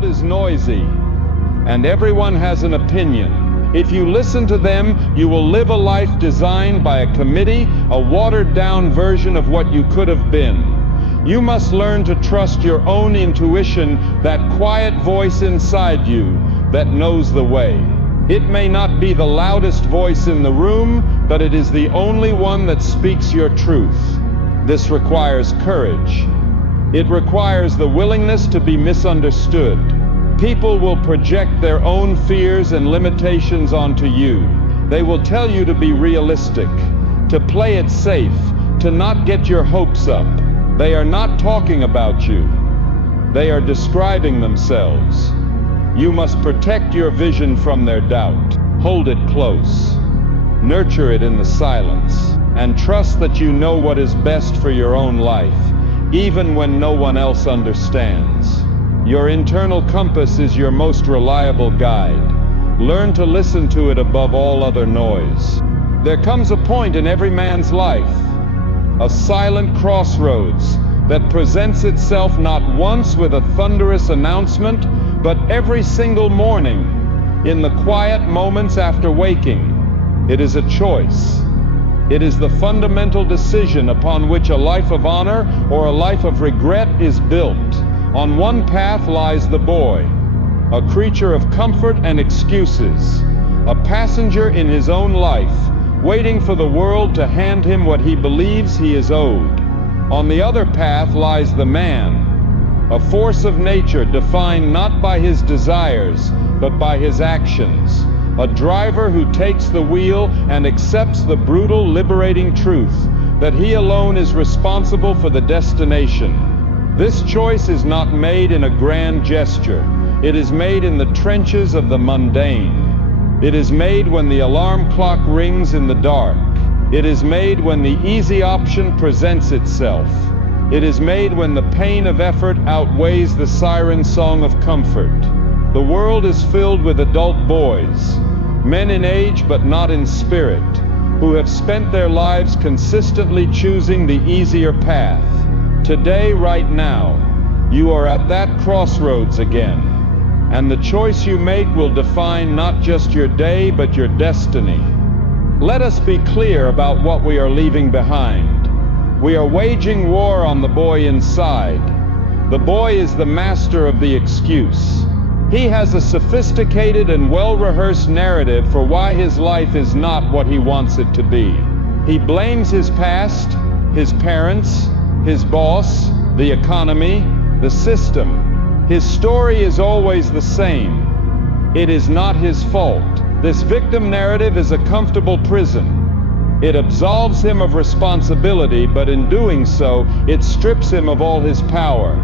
world is noisy, and everyone has an opinion. If you listen to them, you will live a life designed by a committee, a watered-down version of what you could have been. You must learn to trust your own intuition, that quiet voice inside you that knows the way. It may not be the loudest voice in the room, but it is the only one that speaks your truth. This requires courage. It requires the willingness to be misunderstood. People will project their own fears and limitations onto you. They will tell you to be realistic, to play it safe, to not get your hopes up. They are not talking about you. They are describing themselves. You must protect your vision from their doubt. Hold it close. Nurture it in the silence, and trust that you know what is best for your own life, even when no one else understands. Your internal compass is your most reliable guide. Learn to listen to it above all other noise. There comes a point in every man's life, a silent crossroads that presents itself not once with a thunderous announcement, but every single morning, in the quiet moments after waking. It is a choice. It is the fundamental decision upon which a life of honor or a life of regret is built. On one path lies the boy, a creature of comfort and excuses, a passenger in his own life, waiting for the world to hand him what he believes he is owed. On the other path lies the man, a force of nature defined not by his desires, but by his actions, a driver who takes the wheel and accepts the brutal, liberating truth that he alone is responsible for the destination. This choice is not made in a grand gesture. It is made in the trenches of the mundane. It is made when the alarm clock rings in the dark. It is made when the easy option presents itself. It is made when the pain of effort outweighs the siren song of comfort. The world is filled with adult boys, men in age but not in spirit, who have spent their lives consistently choosing the easier path. Today, right now, you are at that crossroads again. And the choice you make will define not just your day, but your destiny. Let us be clear about what we are leaving behind. We are waging war on the boy inside. The boy is the master of the excuse. He has a sophisticated and well-rehearsed narrative for why his life is not what he wants it to be. He blames his past, his parents, his boss, the economy, the system. His story is always the same. It is not his fault. This victim narrative is a comfortable prison. It absolves him of responsibility, but in doing so, it strips him of all his power.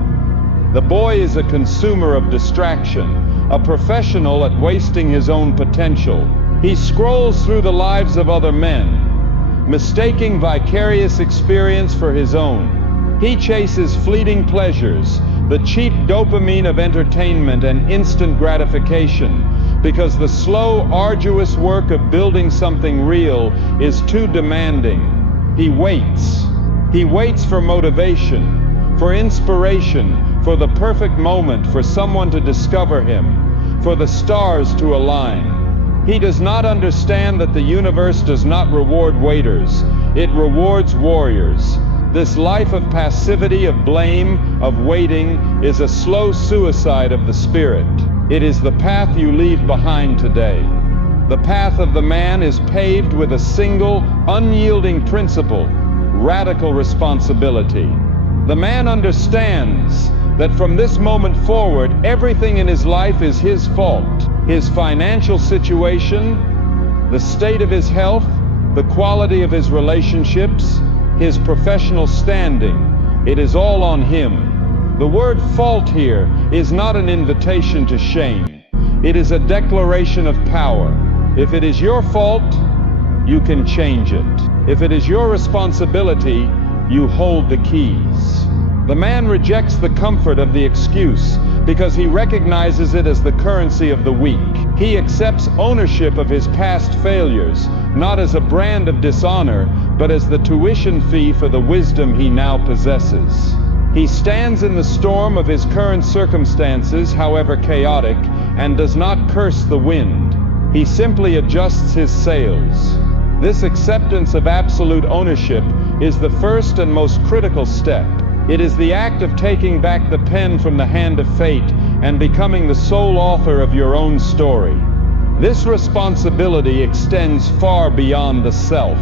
The boy is a consumer of distraction, a professional at wasting his own potential. He scrolls through the lives of other men, mistaking vicarious experience for his own. He chases fleeting pleasures, the cheap dopamine of entertainment and instant gratification, because the slow, arduous work of building something real is too demanding. He waits. He waits for motivation, for inspiration, for the perfect moment, for someone to discover him, for the stars to align. He does not understand that the universe does not reward waiters. It rewards warriors. This life of passivity, of blame, of waiting, is a slow suicide of the spirit. It is the path you leave behind today. The path of the man is paved with a single, unyielding principle: radical responsibility. The man understands that from this moment forward, everything in his life is his fault. His financial situation, the state of his health, the quality of his relationships, his professional standing, it is all on him. The word fault here is not an invitation to shame. It is a declaration of power. If it is your fault, you can change it. If it is your responsibility, you hold the keys. The man rejects the comfort of the excuse because he recognizes it as the currency of the weak. He accepts ownership of his past failures, not as a brand of dishonor, but as the tuition fee for the wisdom he now possesses. He stands in the storm of his current circumstances, however chaotic, and does not curse the wind. He simply adjusts his sails. This acceptance of absolute ownership is the first and most critical step. It is the act of taking back the pen from the hand of fate and becoming the sole author of your own story. This responsibility extends far beyond the self.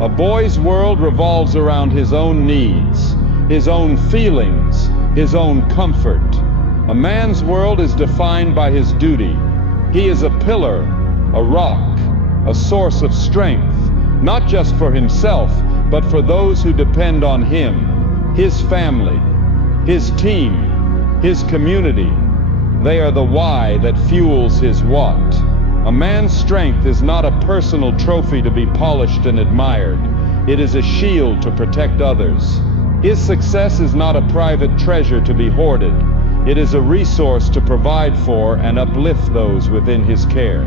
A boy's world revolves around his own needs, his own feelings, his own comfort. A man's world is defined by his duty. He is a pillar, a rock, a source of strength, not just for himself, but for those who depend on him, his family, his team, his community. They are the why that fuels his what. A man's strength is not a personal trophy to be polished and admired. It is a shield to protect others. His success is not a private treasure to be hoarded. It is a resource to provide for and uplift those within his care.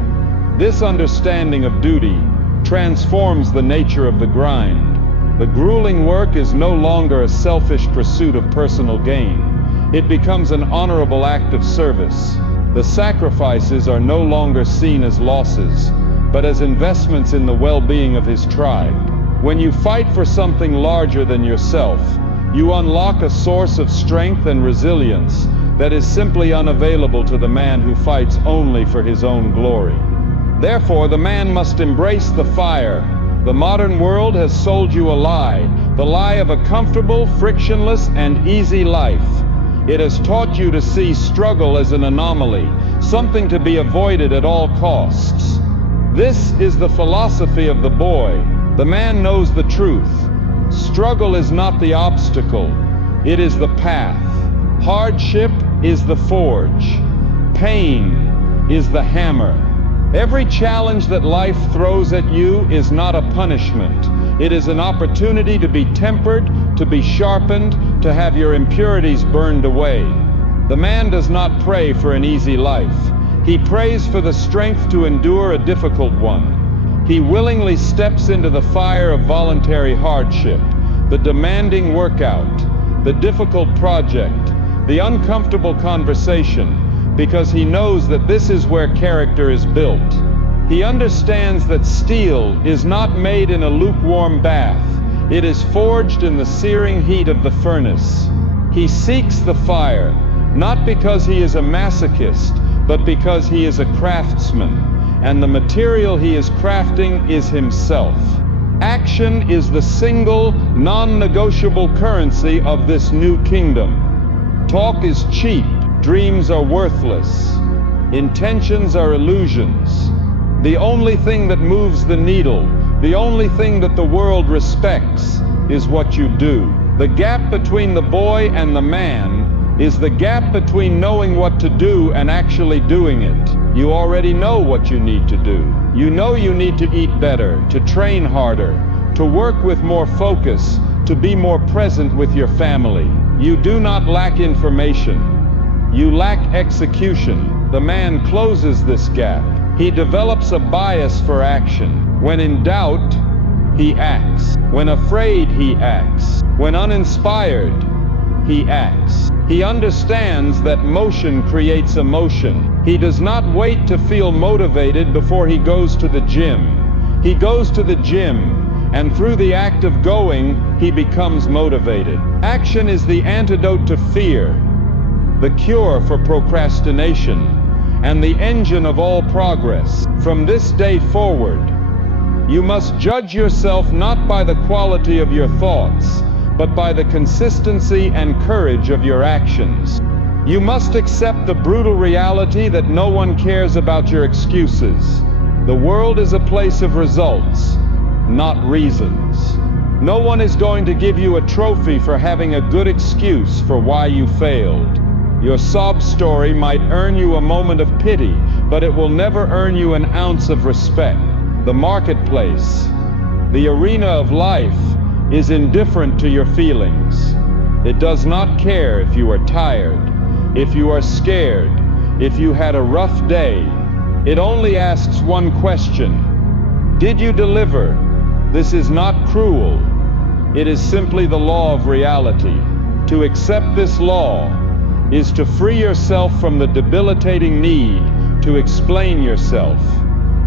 This understanding of duty transforms the nature of the grind. The grueling work is no longer a selfish pursuit of personal gain. It becomes an honorable act of service. The sacrifices are no longer seen as losses, but as investments in the well-being of his tribe. When you fight for something larger than yourself, you unlock a source of strength and resilience that is simply unavailable to the man who fights only for his own glory. Therefore, the man must embrace the fire. The modern world has sold you a lie, the lie of a comfortable, frictionless, and easy life. It has taught you to see struggle as an anomaly, something to be avoided at all costs. This is the philosophy of the boy. The man knows the truth. Struggle is not the obstacle, it is the path. Hardship is the forge. Pain is the hammer. Every challenge that life throws at you is not a punishment. It is an opportunity to be tempered, to be sharpened, to have your impurities burned away. The man does not pray for an easy life. He prays for the strength to endure a difficult one. He willingly steps into the fire of voluntary hardship, the demanding workout, the difficult project, the uncomfortable conversation, because he knows that this is where character is built. He understands that steel is not made in a lukewarm bath. It is forged in the searing heat of the furnace. He seeks the fire, not because he is a masochist, but because he is a craftsman, and the material he is crafting is himself. Action is the single, non-negotiable currency of this new kingdom. Talk is cheap, dreams are worthless, intentions are illusions. The only thing that moves the needle, the only thing that the world respects, is what you do. The gap between the boy and the man is the gap between knowing what to do and actually doing it. You already know what you need to do. You know you need to eat better, to train harder, to work with more focus, to be more present with your family. You do not lack information. You lack execution. The man closes this gap. He develops a bias for action. When in doubt, he acts. When afraid, he acts. When uninspired, he acts. He understands that motion creates emotion. He does not wait to feel motivated before he goes to the gym. He goes to the gym, and through the act of going, he becomes motivated. Action is the antidote to fear, the cure for procrastination, and the engine of all progress. From this day forward, you must judge yourself not by the quality of your thoughts, but by the consistency and courage of your actions. You must accept the brutal reality that no one cares about your excuses. The world is a place of results, not reasons. No one is going to give you a trophy for having a good excuse for why you failed. Your sob story might earn you a moment of pity, but it will never earn you an ounce of respect. The marketplace, the arena of life, is indifferent to your feelings. It does not care if you are tired, if you are scared, if you had a rough day. It only asks one question: did you deliver? This is not cruel. It is simply the law of reality. To accept this law is to free yourself from the debilitating need to explain yourself.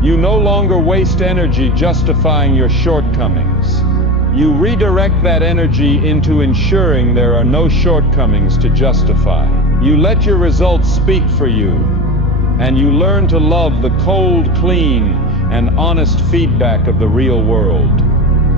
You no longer waste energy justifying your shortcomings. You redirect that energy into ensuring there are no shortcomings to justify. You let your results speak for you, and you learn to love the cold, clean, and honest feedback of the real world.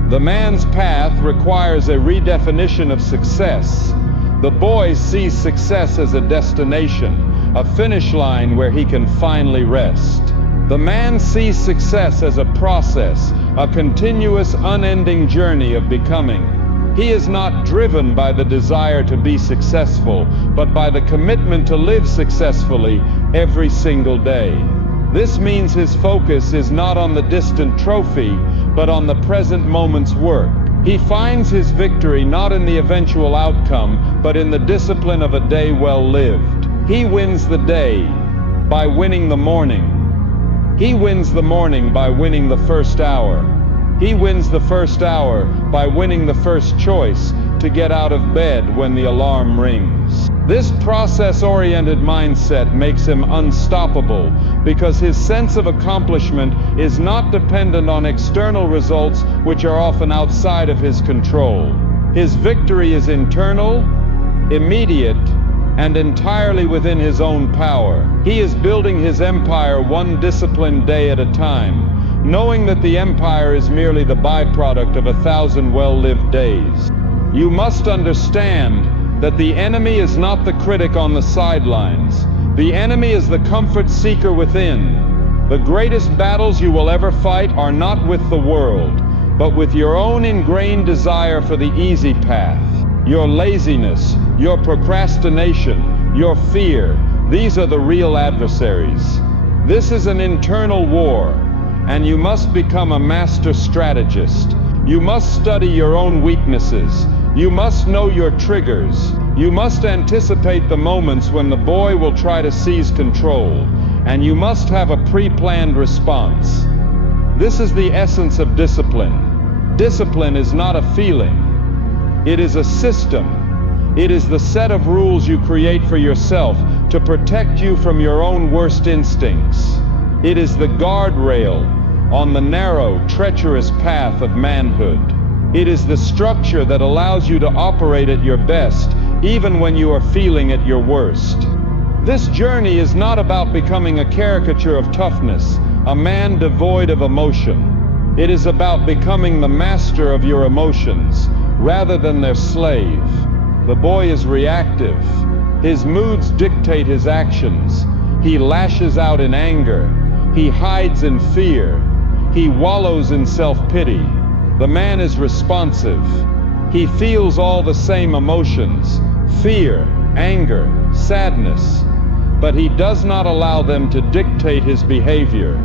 The man's path requires a redefinition of success. The boy sees success as a destination, a finish line where he can finally rest. The man sees success as a process, a continuous, unending journey of becoming. He is not driven by the desire to be successful, but by the commitment to live successfully every single day. This means his focus is not on the distant trophy, but on the present moment's work. He finds his victory not in the eventual outcome, but in the discipline of a day well lived. He wins the day by winning the morning. He wins the morning by winning the first hour. He wins the first hour by winning the first choice to get out of bed when the alarm rings. This process-oriented mindset makes him unstoppable because his sense of accomplishment is not dependent on external results which are often outside of his control. His victory is internal, immediate, and entirely within his own power. He is building his empire one disciplined day at a time, knowing that the empire is merely the byproduct of 1,000 well-lived days. You must understand that the enemy is not the critic on the sidelines. The enemy is the comfort seeker within. The greatest battles you will ever fight are not with the world, but with your own ingrained desire for the easy path. Your laziness, your procrastination, your fear, these are the real adversaries. This is an internal war, and you must become a master strategist. You must study your own weaknesses. You must know your triggers. You must anticipate the moments when the boy will try to seize control, and you must have a pre-planned response. This is the essence of discipline. Discipline is not a feeling. It is a system. It is the set of rules you create for yourself to protect you from your own worst instincts. It is the guardrail on the narrow, treacherous path of manhood. It is the structure that allows you to operate at your best, even when you are feeling at your worst. This journey is not about becoming a caricature of toughness, a man devoid of emotion. It is about becoming the master of your emotions, rather than their slave. The boy is reactive. His moods dictate his actions. He lashes out in anger. He hides in fear. He wallows in self-pity. The man is responsive. He feels all the same emotions, fear, anger, sadness, but he does not allow them to dictate his behavior.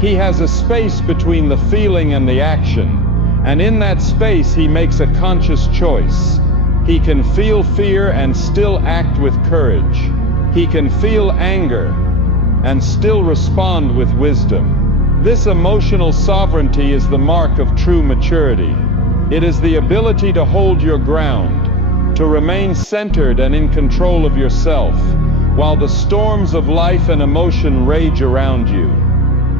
He has a space between the feeling and the action, and in that space he makes a conscious choice. He can feel fear and still act with courage. He can feel anger and still respond with wisdom. This emotional sovereignty is the mark of true maturity. It is the ability to hold your ground, to remain centered and in control of yourself, while the storms of life and emotion rage around you.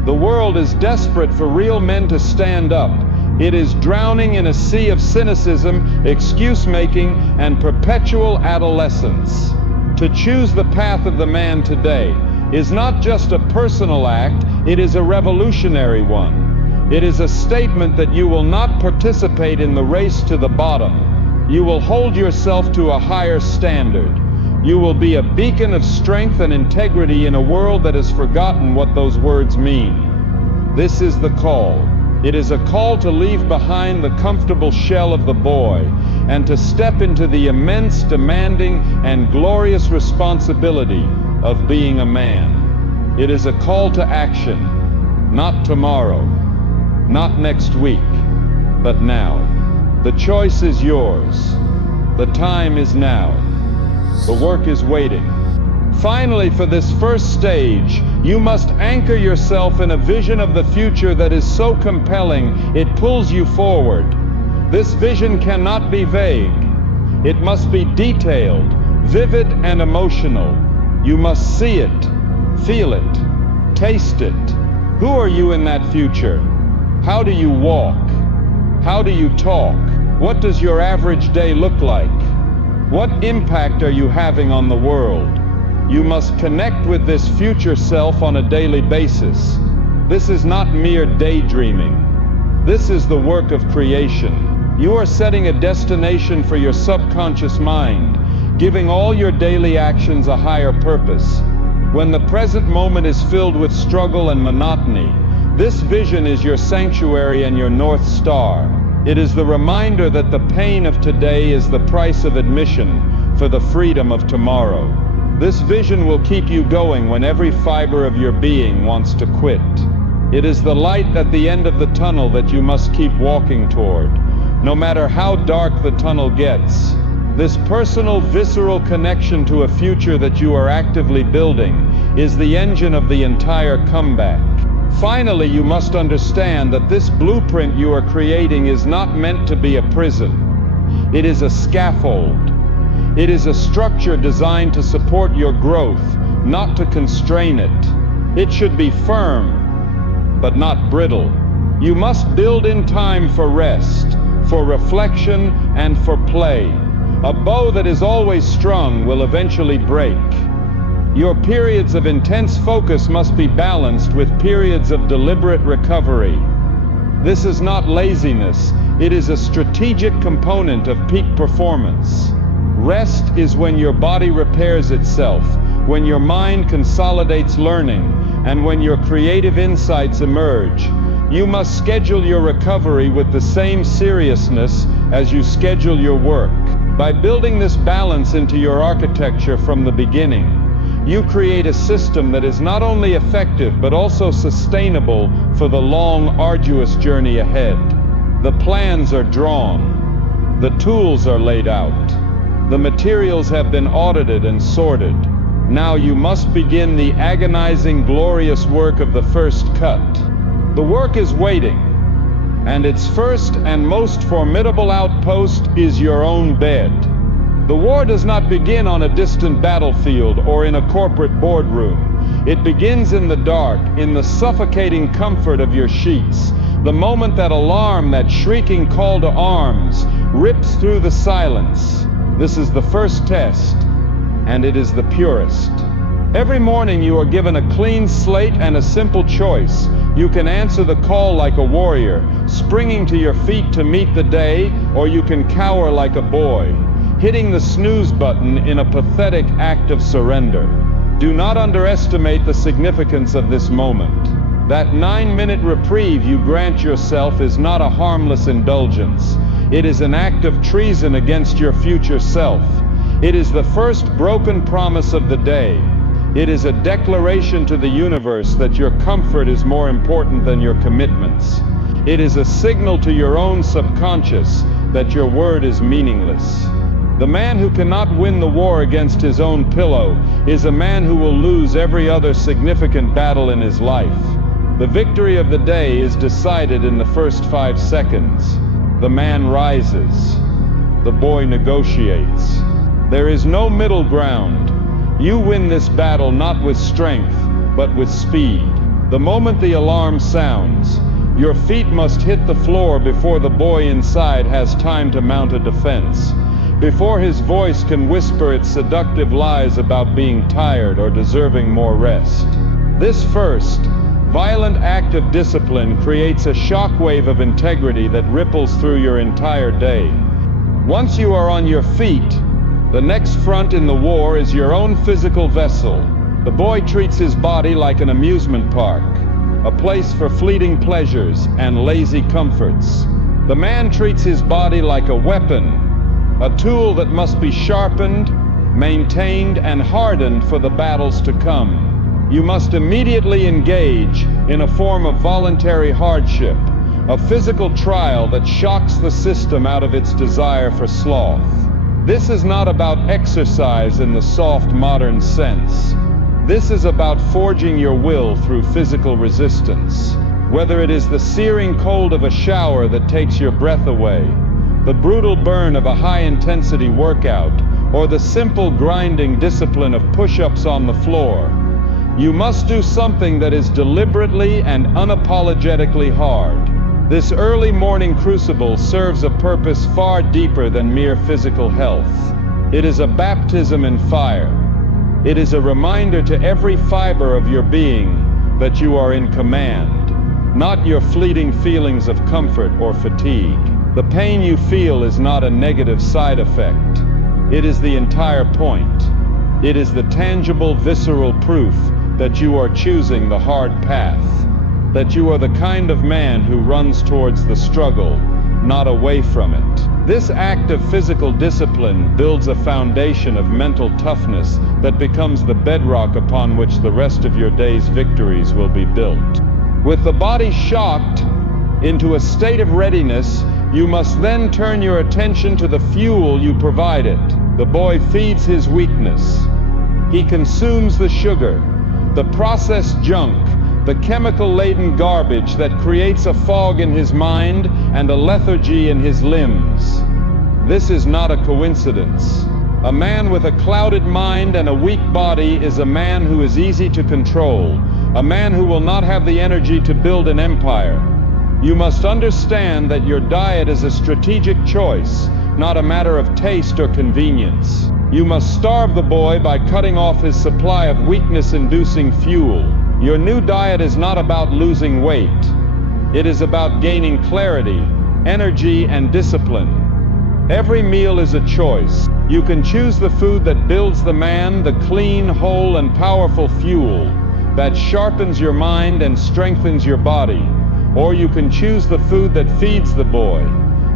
The world is desperate for real men to stand up. It is drowning in a sea of cynicism, excuse-making, and perpetual adolescence. To choose the path of the man today is not just a personal act, it is a revolutionary one. It is a statement that you will not participate in the race to the bottom. You will hold yourself to a higher standard. You will be a beacon of strength and integrity in a world that has forgotten what those words mean. This is the call. It is a call to leave behind the comfortable shell of the boy and to step into the immense, demanding, and glorious responsibility of being a man. It is a call to action, not tomorrow, not next week, but now. The choice is yours. The time is now. The work is waiting. Finally, for this first stage, you must anchor yourself in a vision of the future that is so compelling it pulls you forward. This vision cannot be vague. It must be detailed, vivid, and emotional. You must see it, feel it, taste it. Who are you in that future? How do you walk? How do you talk? What does your average day look like? What impact are you having on the world? You must connect with this future self on a daily basis. This is not mere daydreaming. This is the work of creation. You are setting a destination for your subconscious mind, giving all your daily actions a higher purpose. When the present moment is filled with struggle and monotony, this vision is your sanctuary and your North Star. It is the reminder that the pain of today is the price of admission for the freedom of tomorrow. This vision will keep you going when every fiber of your being wants to quit. It is the light at the end of the tunnel that you must keep walking toward, no matter how dark the tunnel gets. This personal, visceral connection to a future that you are actively building is the engine of the entire comeback. Finally, you must understand that this blueprint you are creating is not meant to be a prison. It is a scaffold. It is a structure designed to support your growth, not to constrain it. It should be firm, but not brittle. You must build in time for rest, for reflection, and for play. A bow that is always strung will eventually break. Your periods of intense focus must be balanced with periods of deliberate recovery. This is not laziness, it is a strategic component of peak performance. Rest is when your body repairs itself, when your mind consolidates learning, and when your creative insights emerge. You must schedule your recovery with the same seriousness as you schedule your work. By building this balance into your architecture from the beginning, you create a system that is not only effective but also sustainable for the long, arduous journey ahead. The plans are drawn. The tools are laid out. The materials have been audited and sorted. Now you must begin the agonizing, glorious work of the first cut. The work is waiting, and its first and most formidable outpost is your own bed. The war does not begin on a distant battlefield or in a corporate boardroom. It begins in the dark, in the suffocating comfort of your sheets. The moment that alarm, that shrieking call to arms, rips through the silence. This is the first test, and it is the purest. Every morning you are given a clean slate and a simple choice. You can answer the call like a warrior, springing to your feet to meet the day, or you can cower like a boy, hitting the snooze button in a pathetic act of surrender. Do not underestimate the significance of this moment. That 9-minute reprieve you grant yourself is not a harmless indulgence. It is an act of treason against your future self. It is the first broken promise of the day. It is a declaration to the universe that your comfort is more important than your commitments. It is a signal to your own subconscious that your word is meaningless. The man who cannot win the war against his own pillow is a man who will lose every other significant battle in his life. The victory of the day is decided in the first 5 seconds. The man rises. The boy negotiates. There is no middle ground. You win this battle not with strength, but with speed. The moment the alarm sounds, your feet must hit the floor before the boy inside has time to mount a defense, before his voice can whisper its seductive lies about being tired or deserving more rest. This first, violent act of discipline creates a shockwave of integrity that ripples through your entire day. Once you are on your feet, the next front in the war is your own physical vessel. The boy treats his body like an amusement park, a place for fleeting pleasures and lazy comforts. The man treats his body like a weapon, a tool that must be sharpened, maintained, and hardened for the battles to come. You must immediately engage in a form of voluntary hardship, a physical trial that shocks the system out of its desire for sloth. This is not about exercise in the soft modern sense. This is about forging your will through physical resistance. Whether it is the searing cold of a shower that takes your breath away, the brutal burn of a high-intensity workout, or the simple grinding discipline of push-ups on the floor. You must do something that is deliberately and unapologetically hard. This early morning crucible serves a purpose far deeper than mere physical health. It is a baptism in fire. It is a reminder to every fiber of your being that you are in command, not your fleeting feelings of comfort or fatigue. The pain you feel is not a negative side effect. It is the entire point. It is the tangible, visceral proof that you are choosing the hard path, that you are the kind of man who runs towards the struggle, not away from it. This act of physical discipline builds a foundation of mental toughness that becomes the bedrock upon which the rest of your day's victories will be built. With the body shocked into a state of readiness, you must then turn your attention to the fuel you provide it. The boy feeds his weakness. He consumes the sugar, the processed junk, the chemical-laden garbage that creates a fog in his mind and a lethargy in his limbs. This is not a coincidence. A man with a clouded mind and a weak body is a man who is easy to control, a man who will not have the energy to build an empire. You must understand that your diet is a strategic choice, not a matter of taste or convenience. You must starve the boy by cutting off his supply of weakness-inducing fuel. Your new diet is not about losing weight. It is about gaining clarity, energy, and discipline. Every meal is a choice. You can choose the food that builds the man, the clean, whole, and powerful fuel that sharpens your mind and strengthens your body. Or you can choose the food that feeds the boy,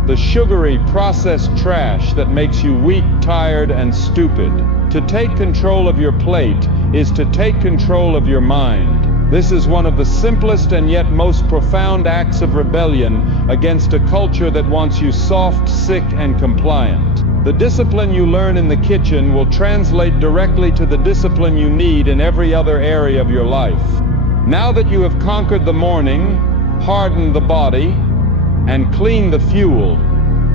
the sugary, processed trash that makes you weak, tired, and stupid. To take control of your plate is to take control of your mind. This is one of the simplest and yet most profound acts of rebellion against a culture that wants you soft, sick, and compliant. The discipline you learn in the kitchen will translate directly to the discipline you need in every other area of your life. Now that you have conquered the morning, hardened the body, and cleaned the fuel,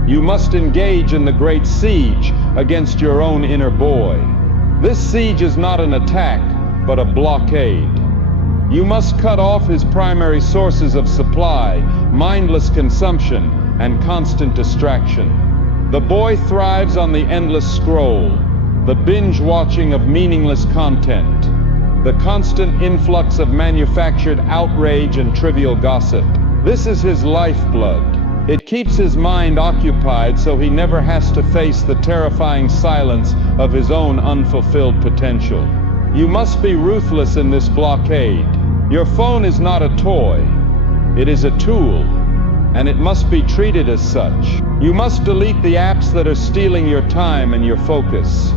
you must engage in the great siege against your own inner boy. This siege is not an attack, but a blockade. You must cut off his primary sources of supply, mindless consumption, and constant distraction. The boy thrives on the endless scroll, the binge-watching of meaningless content, the constant influx of manufactured outrage and trivial gossip. This is his lifeblood. It keeps his mind occupied so he never has to face the terrifying silence of his own unfulfilled potential. You must be ruthless in this blockade. Your phone is not a toy. It is a tool, and it must be treated as such. You must delete the apps that are stealing your time and your focus.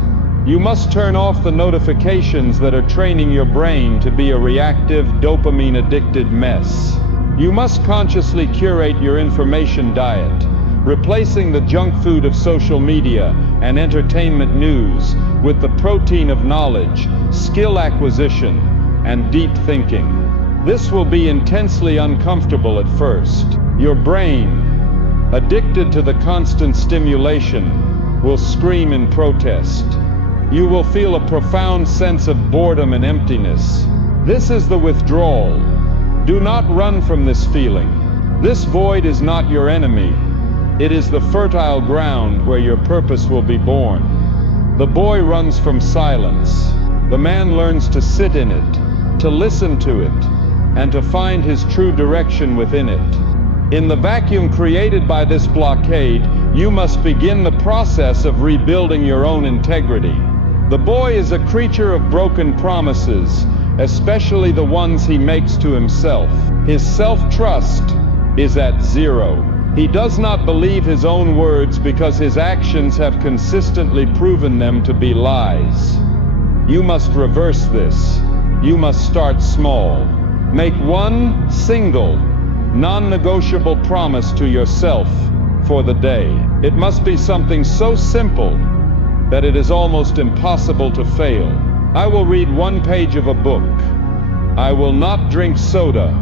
You must turn off the notifications that are training your brain to be a reactive, dopamine-addicted mess. You must consciously curate your information diet, replacing the junk food of social media and entertainment news with the protein of knowledge, skill acquisition, and deep thinking. This will be intensely uncomfortable at first. Your brain, addicted to the constant stimulation, will scream in protest. You will feel a profound sense of boredom and emptiness. This is the withdrawal. Do not run from this feeling. This void is not your enemy. It is the fertile ground where your purpose will be born. The boy runs from silence. The man learns to sit in it, to listen to it, and to find his true direction within it. In the vacuum created by this blockade, you must begin the process of rebuilding your own integrity. The boy is a creature of broken promises, especially the ones he makes to himself. His self-trust is at zero. He does not believe his own words because his actions have consistently proven them to be lies. You must reverse this. You must start small. Make one single, non-negotiable promise to yourself for the day. It must be something so simple that it is almost impossible to fail. I will read one page of a book. I will not drink soda.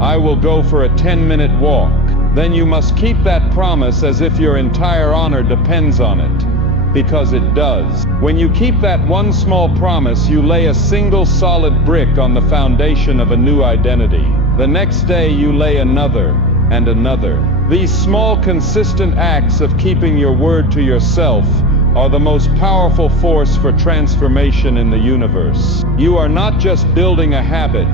I will go for a 10-minute walk. then you must keep that promise as if your entire honor depends on it, because it does. When you keep that one small promise, you lay a single solid brick on the foundation of a new identity. The next day you lay another and another. These small, consistent acts of keeping your word to yourself are the most powerful force for transformation in the universe. You are not just building a habit,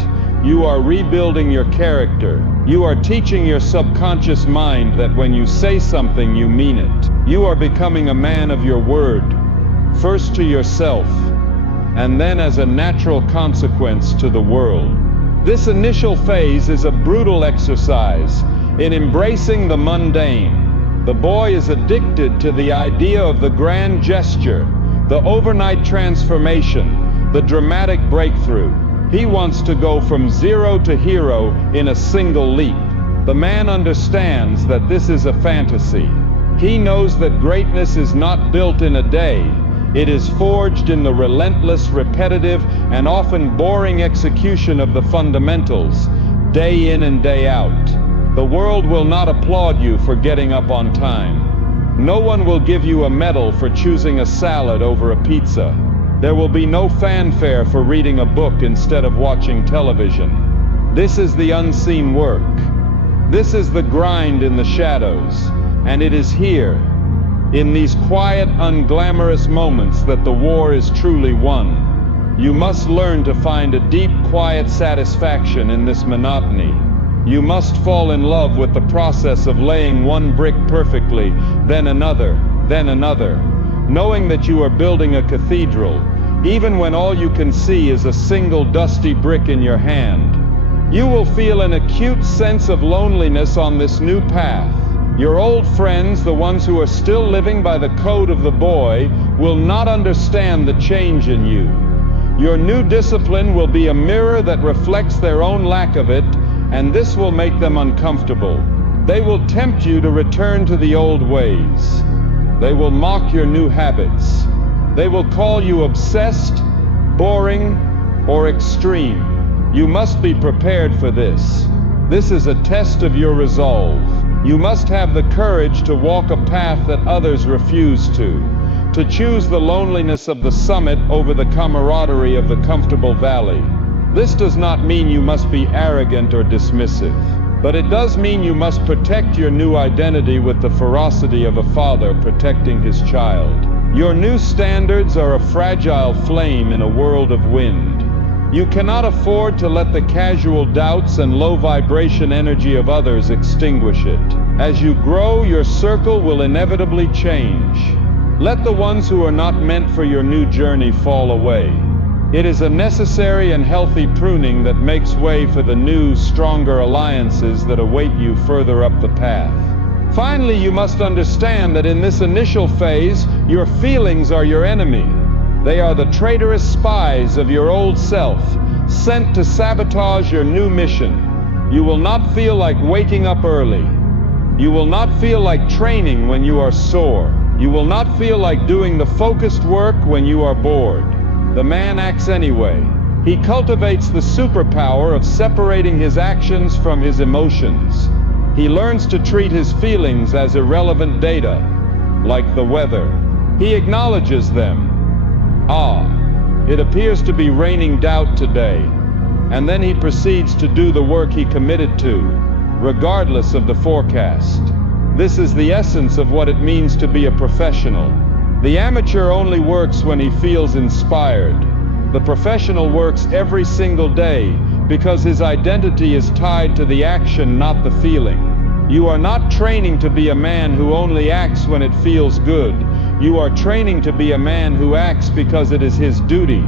you are rebuilding your character. You are teaching your subconscious mind that when you say something, you mean it. You are becoming a man of your word, first to yourself, and then as a natural consequence to the world. This initial phase is a brutal exercise in embracing the mundane. The boy is addicted to the idea of the grand gesture, the overnight transformation, the dramatic breakthrough. He wants to go from zero to hero in a single leap. The man understands that this is a fantasy. He knows that greatness is not built in a day. It is forged in the relentless, repetitive, and often boring execution of the fundamentals, day in and day out. The world will not applaud you for getting up on time. No one will give you a medal for choosing a salad over a pizza. There will be no fanfare for reading a book instead of watching television. This is the unseen work. This is the grind in the shadows. And it is here, in these quiet, unglamorous moments, that the war is truly won. You must learn to find a deep, quiet satisfaction in this monotony. You must fall in love with the process of laying one brick perfectly, then another, knowing that you are building a cathedral, even when all you can see is a single dusty brick in your hand. You will feel an acute sense of loneliness on this new path. Your old friends, the ones who are still living by the code of the boy, will not understand the change in you. Your new discipline will be a mirror that reflects their own lack of it, and this will make them uncomfortable. They will tempt you to return to the old ways. They will mock your new habits. They will call you obsessed, boring, or extreme. You must be prepared for this. This is a test of your resolve. You must have the courage to walk a path that others refuse to choose the loneliness of the summit over the camaraderie of the comfortable valley. This does not mean you must be arrogant or dismissive, but it does mean you must protect your new identity with the ferocity of a father protecting his child. Your new standards are a fragile flame in a world of wind. You cannot afford to let the casual doubts and low vibration energy of others extinguish it. As you grow, your circle will inevitably change. Let the ones who are not meant for your new journey fall away. It is a necessary and healthy pruning that makes way for the new, stronger alliances that await you further up the path. Finally, you must understand that in this initial phase, your feelings are your enemy. They are the traitorous spies of your old self, sent to sabotage your new mission. You will not feel like waking up early. You will not feel like training when you are sore. You will not feel like doing the focused work when you are bored. The man acts anyway. He cultivates the superpower of separating his actions from his emotions. He learns to treat his feelings as irrelevant data, like the weather. He acknowledges them. It appears to be raining doubt today. And then he proceeds to do the work he committed to, regardless of the forecast. This is the essence of what it means to be a professional. The amateur only works when he feels inspired. The professional works every single day because his identity is tied to the action, not the feeling. You are not training to be a man who only acts when it feels good. You are training to be a man who acts because it is his duty,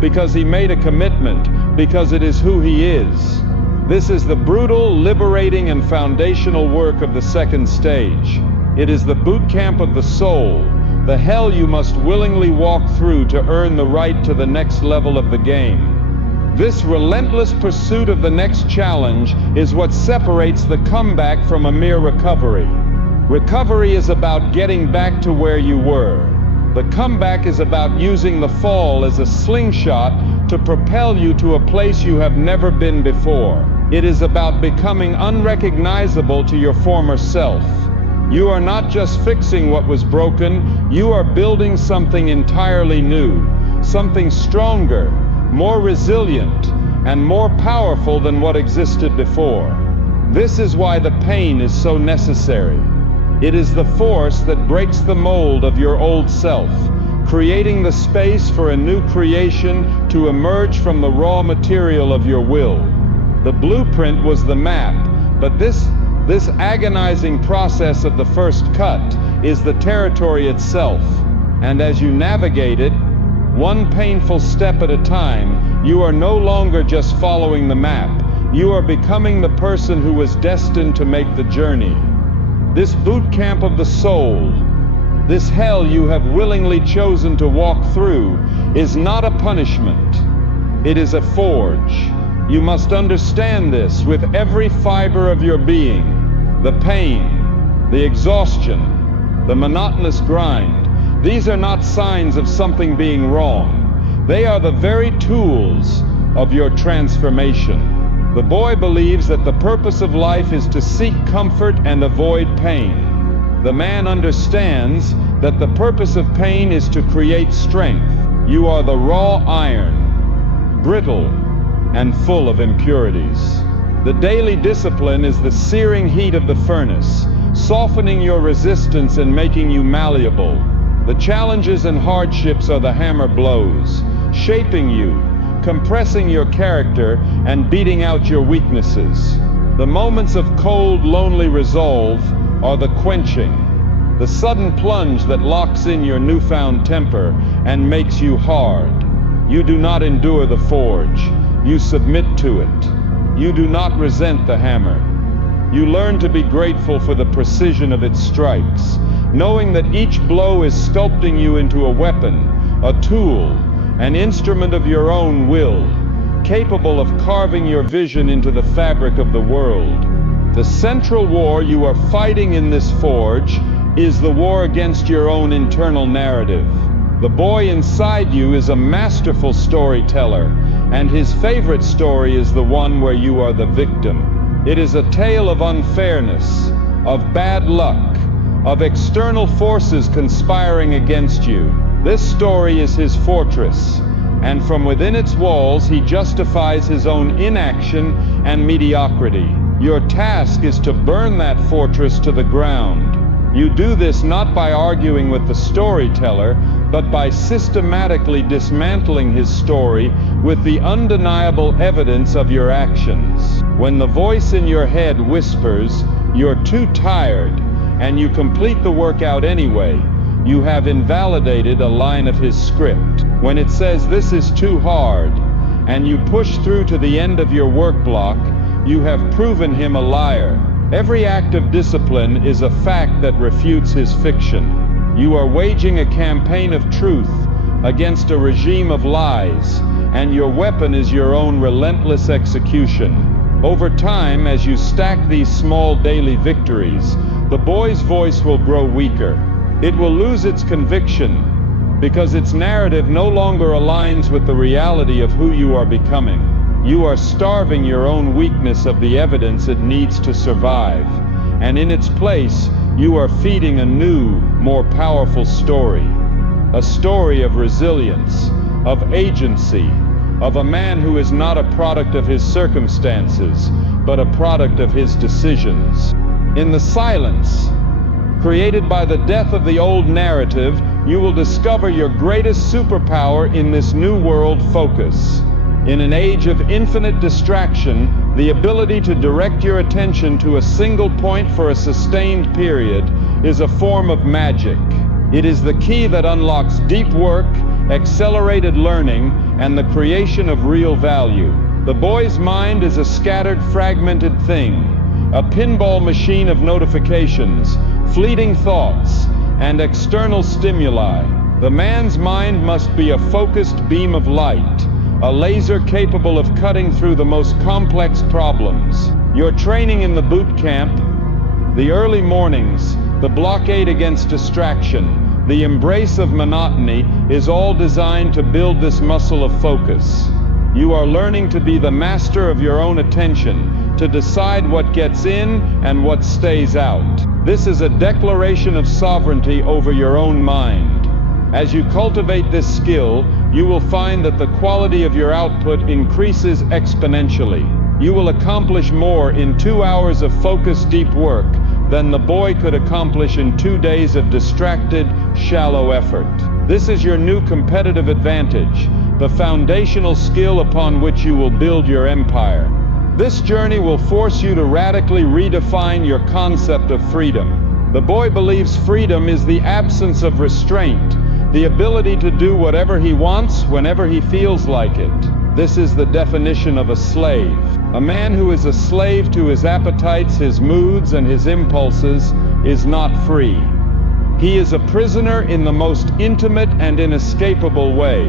because he made a commitment, because it is who he is. This is the brutal, liberating, and foundational work of the second stage. It is the boot camp of the soul, the hell you must willingly walk through to earn the right to the next level of the game. This relentless pursuit of the next challenge is what separates the comeback from a mere recovery. Recovery is about getting back to where you were. The comeback is about using the fall as a slingshot to propel you to a place you have never been before. It is about becoming unrecognizable to your former self. You are not just fixing what was broken, you are building something entirely new, something stronger, more resilient, and more powerful than what existed before. This is why the pain is so necessary. It is the force that breaks the mold of your old self, creating the space for a new creation to emerge from the raw material of your will. The blueprint was the map, but this agonizing process of the first cut is the territory itself. And as you navigate it, one painful step at a time, you are no longer just following the map. You are becoming the person who was destined to make the journey. This boot camp of the soul, this hell you have willingly chosen to walk through, is not a punishment. It is a forge. You must understand this with every fiber of your being. The pain, the exhaustion, the monotonous grind, these are not signs of something being wrong. They are the very tools of your transformation. The boy believes that the purpose of life is to seek comfort and avoid pain. The man understands that the purpose of pain is to create strength. You are the raw iron, brittle and full of impurities. The daily discipline is the searing heat of the furnace, softening your resistance and making you malleable. The challenges and hardships are the hammer blows, shaping you, compressing your character, and beating out your weaknesses. The moments of cold, lonely resolve are the quenching, the sudden plunge that locks in your newfound temper and makes you hard. You do not endure the forge, you submit to it. You do not resent the hammer. You learn to be grateful for the precision of its strikes, knowing that each blow is sculpting you into a weapon, a tool, an instrument of your own will, capable of carving your vision into the fabric of the world. The central war you are fighting in this forge is the war against your own internal narrative. The boy inside you is a masterful storyteller, and his favorite story is the one where you are the victim. It is a tale of unfairness, of bad luck, of external forces conspiring against you. This story is his fortress, and from within its walls he justifies his own inaction and mediocrity. Your task is to burn that fortress to the ground. You do this not by arguing with the storyteller, but by systematically dismantling his story with the undeniable evidence of your actions. When the voice in your head whispers, "You're too tired," and you complete the workout anyway, you have invalidated a line of his script. When it says, "This is too hard," and you push through to the end of your work block, you have proven him a liar. Every act of discipline is a fact that refutes his fiction. You are waging a campaign of truth against a regime of lies, and your weapon is your own relentless execution. Over time, as you stack these small daily victories, the boy's voice will grow weaker. It will lose its conviction, because its narrative no longer aligns with the reality of who you are becoming. You are starving your own weakness of the evidence it needs to survive, and in its place, you are feeding a new, more powerful story. A story of resilience, of agency, of a man who is not a product of his circumstances, but a product of his decisions. In the silence created by the death of the old narrative, you will discover your greatest superpower in this new world focus. In an age of infinite distraction, the ability to direct your attention to a single point for a sustained period is a form of magic. It is the key that unlocks deep work, accelerated learning, and the creation of real value. The boy's mind is a scattered, fragmented thing, a pinball machine of notifications, fleeting thoughts, and external stimuli. The man's mind must be a focused beam of light, a laser capable of cutting through the most complex problems. Your training in the boot camp, the early mornings, the blockade against distraction, the embrace of monotony is all designed to build this muscle of focus. You are learning to be the master of your own attention, to decide what gets in and what stays out. This is a declaration of sovereignty over your own mind. As you cultivate this skill, you will find that the quality of your output increases exponentially. You will accomplish more in 2 hours of focused deep work than the boy could accomplish in 2 days of distracted, shallow effort. This is your new competitive advantage, the foundational skill upon which you will build your empire. This journey will force you to radically redefine your concept of freedom. The boy believes freedom is the absence of restraint, the ability to do whatever he wants whenever he feels like it. This is the definition of a slave. A man who is a slave to his appetites, his moods, and his impulses is not free. He is a prisoner in the most intimate and inescapable way.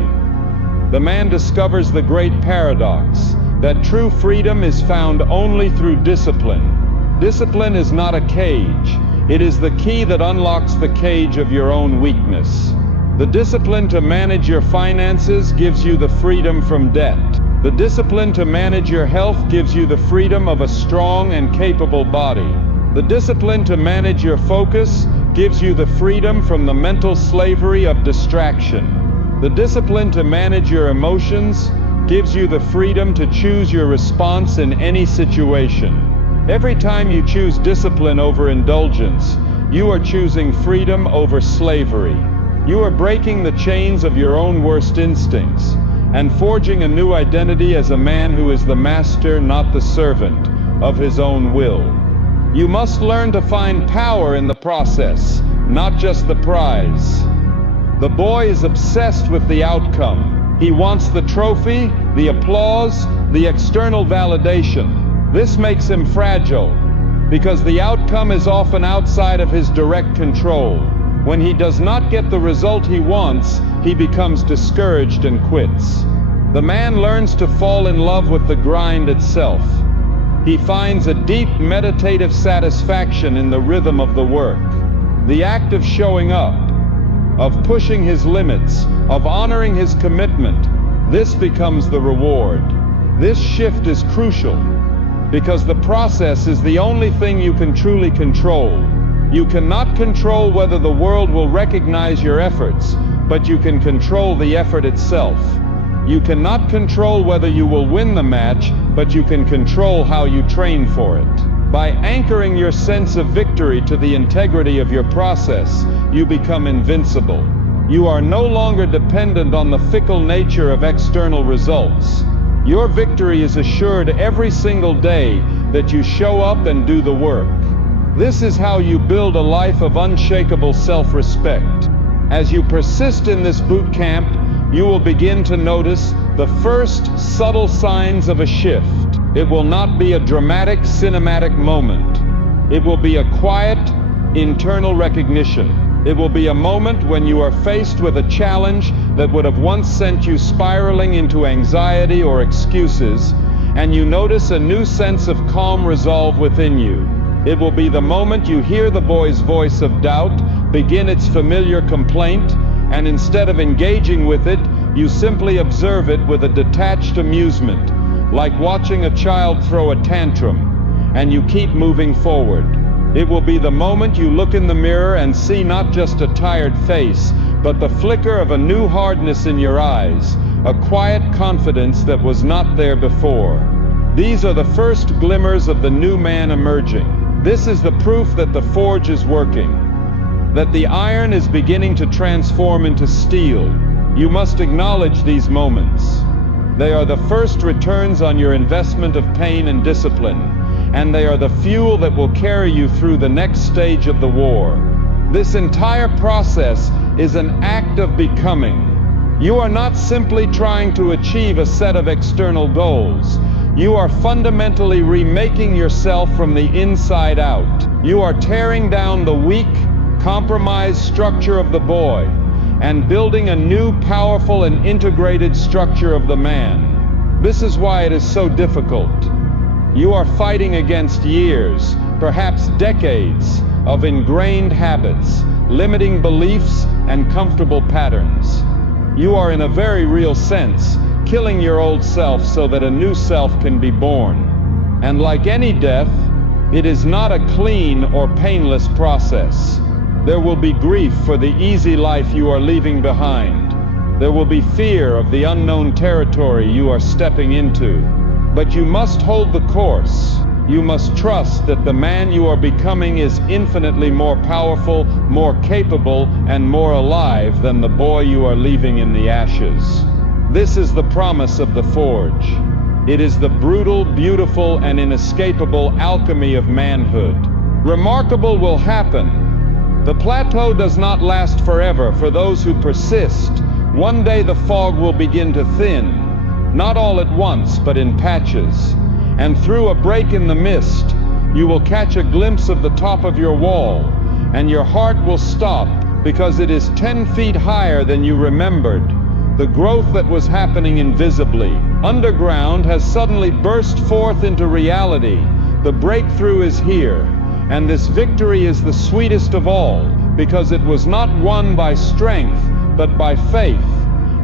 The man discovers the great paradox, that true freedom is found only through discipline. Discipline is not a cage. It is the key that unlocks the cage of your own weakness. The discipline to manage your finances gives you the freedom from debt. The discipline to manage your health gives you the freedom of a strong and capable body. The discipline to manage your focus gives you the freedom from the mental slavery of distraction. The discipline to manage your emotions gives you the freedom to choose your response in any situation. Every time you choose discipline over indulgence, you are choosing freedom over slavery. You are breaking the chains of your own worst instincts and forging a new identity as a man who is the master, not the servant, of his own will. You must learn to find power in the process, not just the prize. The boy is obsessed with the outcome. He wants the trophy, the applause, the external validation. This makes him fragile, because the outcome is often outside of his direct control. When he does not get the result he wants, he becomes discouraged and quits. The man learns to fall in love with the grind itself. He finds a deep meditative satisfaction in the rhythm of the work. The act of showing up, of pushing his limits, of honoring his commitment, this becomes the reward. This shift is crucial, because the process is the only thing you can truly control. You cannot control whether the world will recognize your efforts, but you can control the effort itself. You cannot control whether you will win the match, but you can control how you train for it. By anchoring your sense of victory to the integrity of your process, you become invincible. You are no longer dependent on the fickle nature of external results. Your victory is assured every single day that you show up and do the work. This is how you build a life of unshakable self-respect. As you persist in this boot camp, you will begin to notice the first subtle signs of a shift. It will not be a dramatic, cinematic moment. It will be a quiet, internal recognition. It will be a moment when you are faced with a challenge that would have once sent you spiraling into anxiety or excuses, and you notice a new sense of calm resolve within you. It will be the moment you hear the boy's voice of doubt begin its familiar complaint, and instead of engaging with it, you simply observe it with a detached amusement, like watching a child throw a tantrum, and you keep moving forward. It will be the moment you look in the mirror and see not just a tired face, but the flicker of a new hardness in your eyes, a quiet confidence that was not there before. These are the first glimmers of the new man emerging. This is the proof that the forge is working, that the iron is beginning to transform into steel. You must acknowledge these moments. They are the first returns on your investment of pain and discipline, and they are the fuel that will carry you through the next stage of the war. This entire process is an act of becoming. You are not simply trying to achieve a set of external goals. You are fundamentally remaking yourself from the inside out. You are tearing down the weak, compromised structure of the boy and building a new, powerful, and integrated structure of the man. This is why it is so difficult. You are fighting against years, perhaps decades, of ingrained habits, limiting beliefs, and comfortable patterns. You are, in a very real sense, killing your old self so that a new self can be born. And like any death, it is not a clean or painless process. There will be grief for the easy life you are leaving behind. There will be fear of the unknown territory you are stepping into. But you must hold the course. You must trust that the man you are becoming is infinitely more powerful, more capable, and more alive than the boy you are leaving in the ashes. This is the promise of the Forge. It is the brutal, beautiful, and inescapable alchemy of manhood. Remarkable will happen. The plateau does not last forever for those who persist. One day the fog will begin to thin, not all at once, but in patches. And through a break in the mist, you will catch a glimpse of the top of your wall, and your heart will stop because it is 10 feet higher than you remembered. The growth that was happening invisibly, underground, has suddenly burst forth into reality. The breakthrough is here, and this victory is the sweetest of all, because it was not won by strength, but by faith.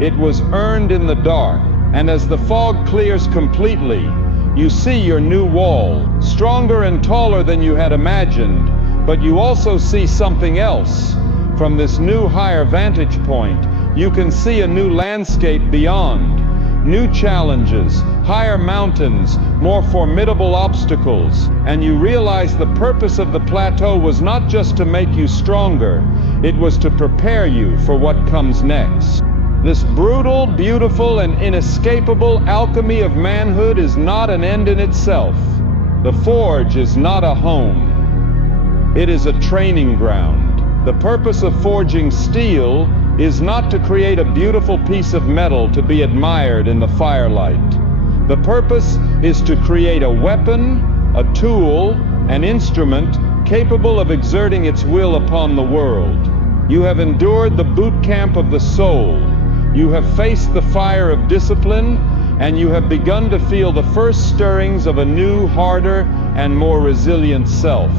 It was earned in the dark, and as the fog clears completely, you see your new wall, stronger and taller than you had imagined, but you also see something else. From this new higher vantage point, you can see a new landscape beyond, new challenges, higher mountains, more formidable obstacles, and you realize the purpose of the plateau was not just to make you stronger, it was to prepare you for what comes next. This brutal, beautiful, and inescapable alchemy of manhood is not an end in itself. The Forge is not a home. It is a training ground. The purpose of forging steel is not to create a beautiful piece of metal to be admired in the firelight. The purpose is to create a weapon, a tool, an instrument capable of exerting its will upon the world. You have endured the boot camp of the soul. You have faced the fire of discipline, and you have begun to feel the first stirrings of a new, harder, and more resilient self.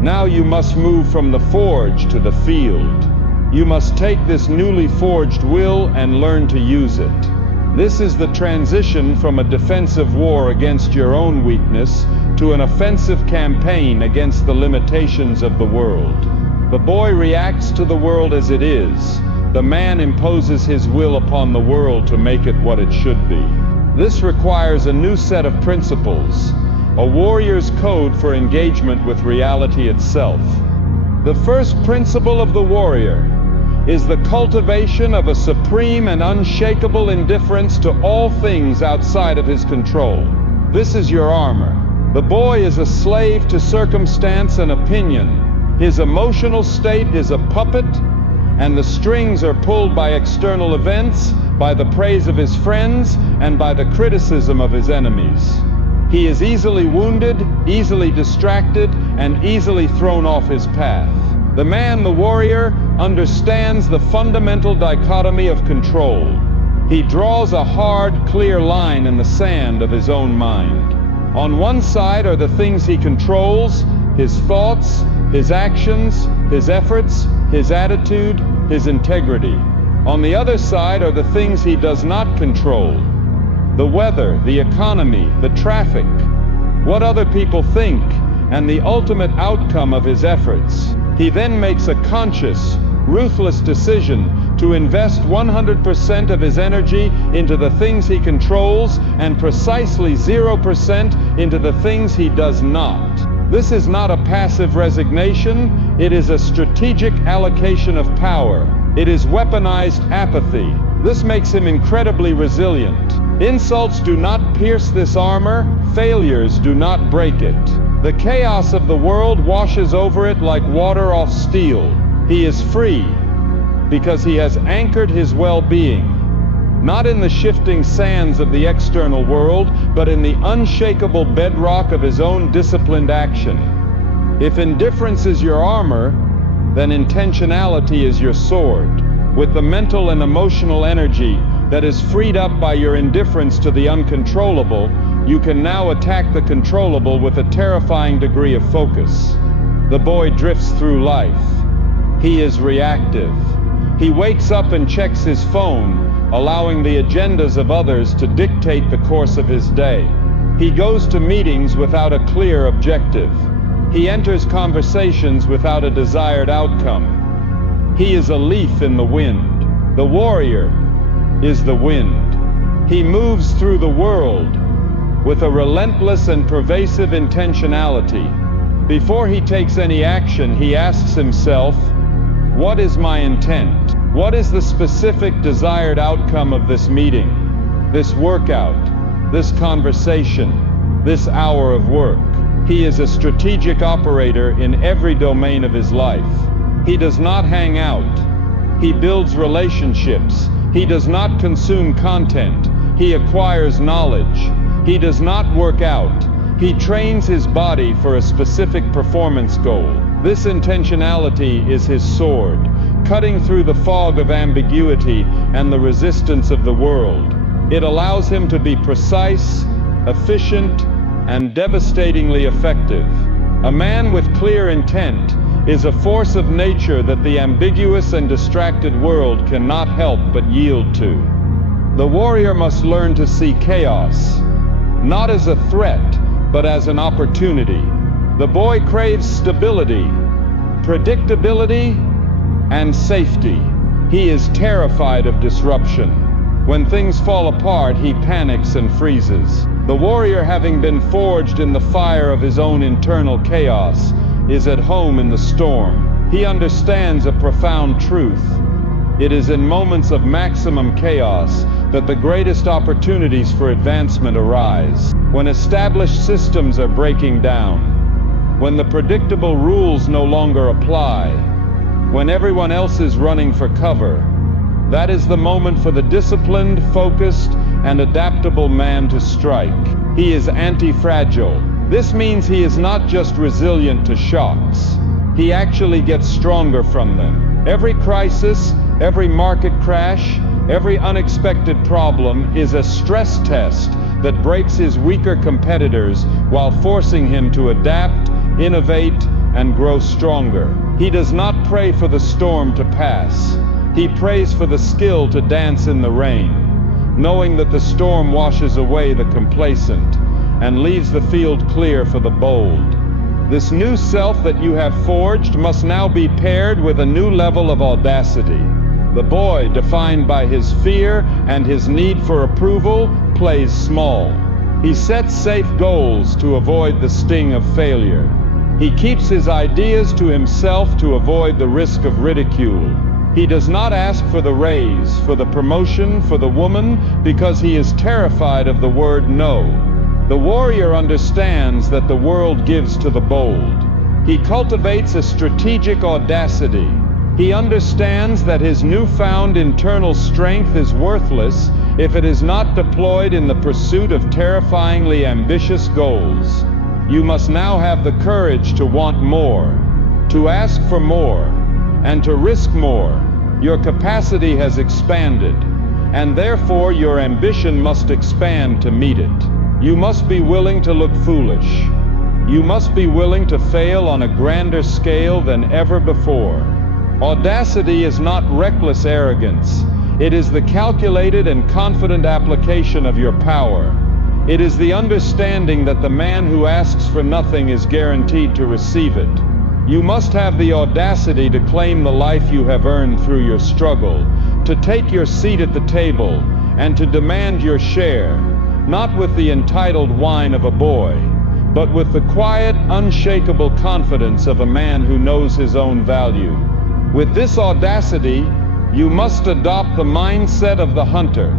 Now you must move from the forge to the field. You must take this newly forged will and learn to use it. This is the transition from a defensive war against your own weakness to an offensive campaign against the limitations of the world. The boy reacts to the world as it is. The man imposes his will upon the world to make it what it should be. This requires a new set of principles, a warrior's code for engagement with reality itself. The first principle of the warrior is the cultivation of a supreme and unshakable indifference to all things outside of his control. This is your armor. The boy is a slave to circumstance and opinion. His emotional state is a puppet, and the strings are pulled by external events, by the praise of his friends, and by the criticism of his enemies. He is easily wounded, easily distracted, and easily thrown off his path. The man, the warrior, understands the fundamental dichotomy of control. He draws a hard, clear line in the sand of his own mind. On one side are the things he controls, his thoughts, his actions, his efforts, his attitude, his integrity. On the other side are the things he does not control. The weather, the economy, the traffic, what other people think, and the ultimate outcome of his efforts. He then makes a conscious, ruthless decision to invest 100% of his energy into the things he controls and precisely 0% into the things he does not. This is not a passive resignation, it is a strategic allocation of power. It is weaponized apathy. This makes him incredibly resilient. Insults do not pierce this armor, failures do not break it. The chaos of the world washes over it like water off steel. He is free because he has anchored his well-being, not in the shifting sands of the external world, but in the unshakable bedrock of his own disciplined action. If indifference is your armor, then intentionality is your sword. With the mental and emotional energy that is freed up by your indifference to the uncontrollable, you can now attack the controllable with a terrifying degree of focus. The boy drifts through life. He is reactive. He wakes up and checks his phone, allowing the agendas of others to dictate the course of his day. He goes to meetings without a clear objective. He enters conversations without a desired outcome. He is a leaf in the wind. The warrior is the wind. He moves through the world with a relentless and pervasive intentionality. Before he takes any action, he asks himself, what is my intent? What is the specific desired outcome of this meeting, this workout, this conversation, this hour of work? He is a strategic operator in every domain of his life. He does not hang out. He builds relationships. He does not consume content. He acquires knowledge. He does not work out. He trains his body for a specific performance goal. This intentionality is his sword, cutting through the fog of ambiguity and the resistance of the world. It allows him to be precise, efficient, and devastatingly effective. A man with clear intent is a force of nature that the ambiguous and distracted world cannot help but yield to. The warrior must learn to see chaos, not as a threat, but as an opportunity. The boy craves stability, predictability, and safety. He is terrified of disruption. When things fall apart, he panics and freezes. The warrior, having been forged in the fire of his own internal chaos, is at home in the storm. He understands a profound truth. It is in moments of maximum chaos that the greatest opportunities for advancement arise. When established systems are breaking down, when the predictable rules no longer apply, when everyone else is running for cover, that is the moment for the disciplined, focused, and adaptable man to strike. He is anti-fragile. This means he is not just resilient to shocks. He actually gets stronger from them. Every crisis, every market crash, every unexpected problem is a stress test that breaks his weaker competitors while forcing him to adapt, innovate, and grow stronger. He does not pray for the storm to pass. He prays for the skill to dance in the rain, knowing that the storm washes away the complacent and leaves the field clear for the bold. This new self that you have forged must now be paired with a new level of audacity. The boy, defined by his fear and his need for approval, plays small. He sets safe goals to avoid the sting of failure. He keeps his ideas to himself to avoid the risk of ridicule. He does not ask for the raise, for the promotion, for the woman, because he is terrified of the word no. The warrior understands that the world gives to the bold. He cultivates a strategic audacity. He understands that his newfound internal strength is worthless if it is not deployed in the pursuit of terrifyingly ambitious goals. You must now have the courage to want more, to ask for more, and to risk more. Your capacity has expanded, and therefore your ambition must expand to meet it. You must be willing to look foolish. You must be willing to fail on a grander scale than ever before. Audacity is not reckless arrogance. It is the calculated and confident application of your power. It is the understanding that the man who asks for nothing is guaranteed to receive it. You must have the audacity to claim the life you have earned through your struggle, to take your seat at the table, and to demand your share, not with the entitled whine of a boy, but with the quiet, unshakable confidence of a man who knows his own value. With this audacity, you must adopt the mindset of the hunter.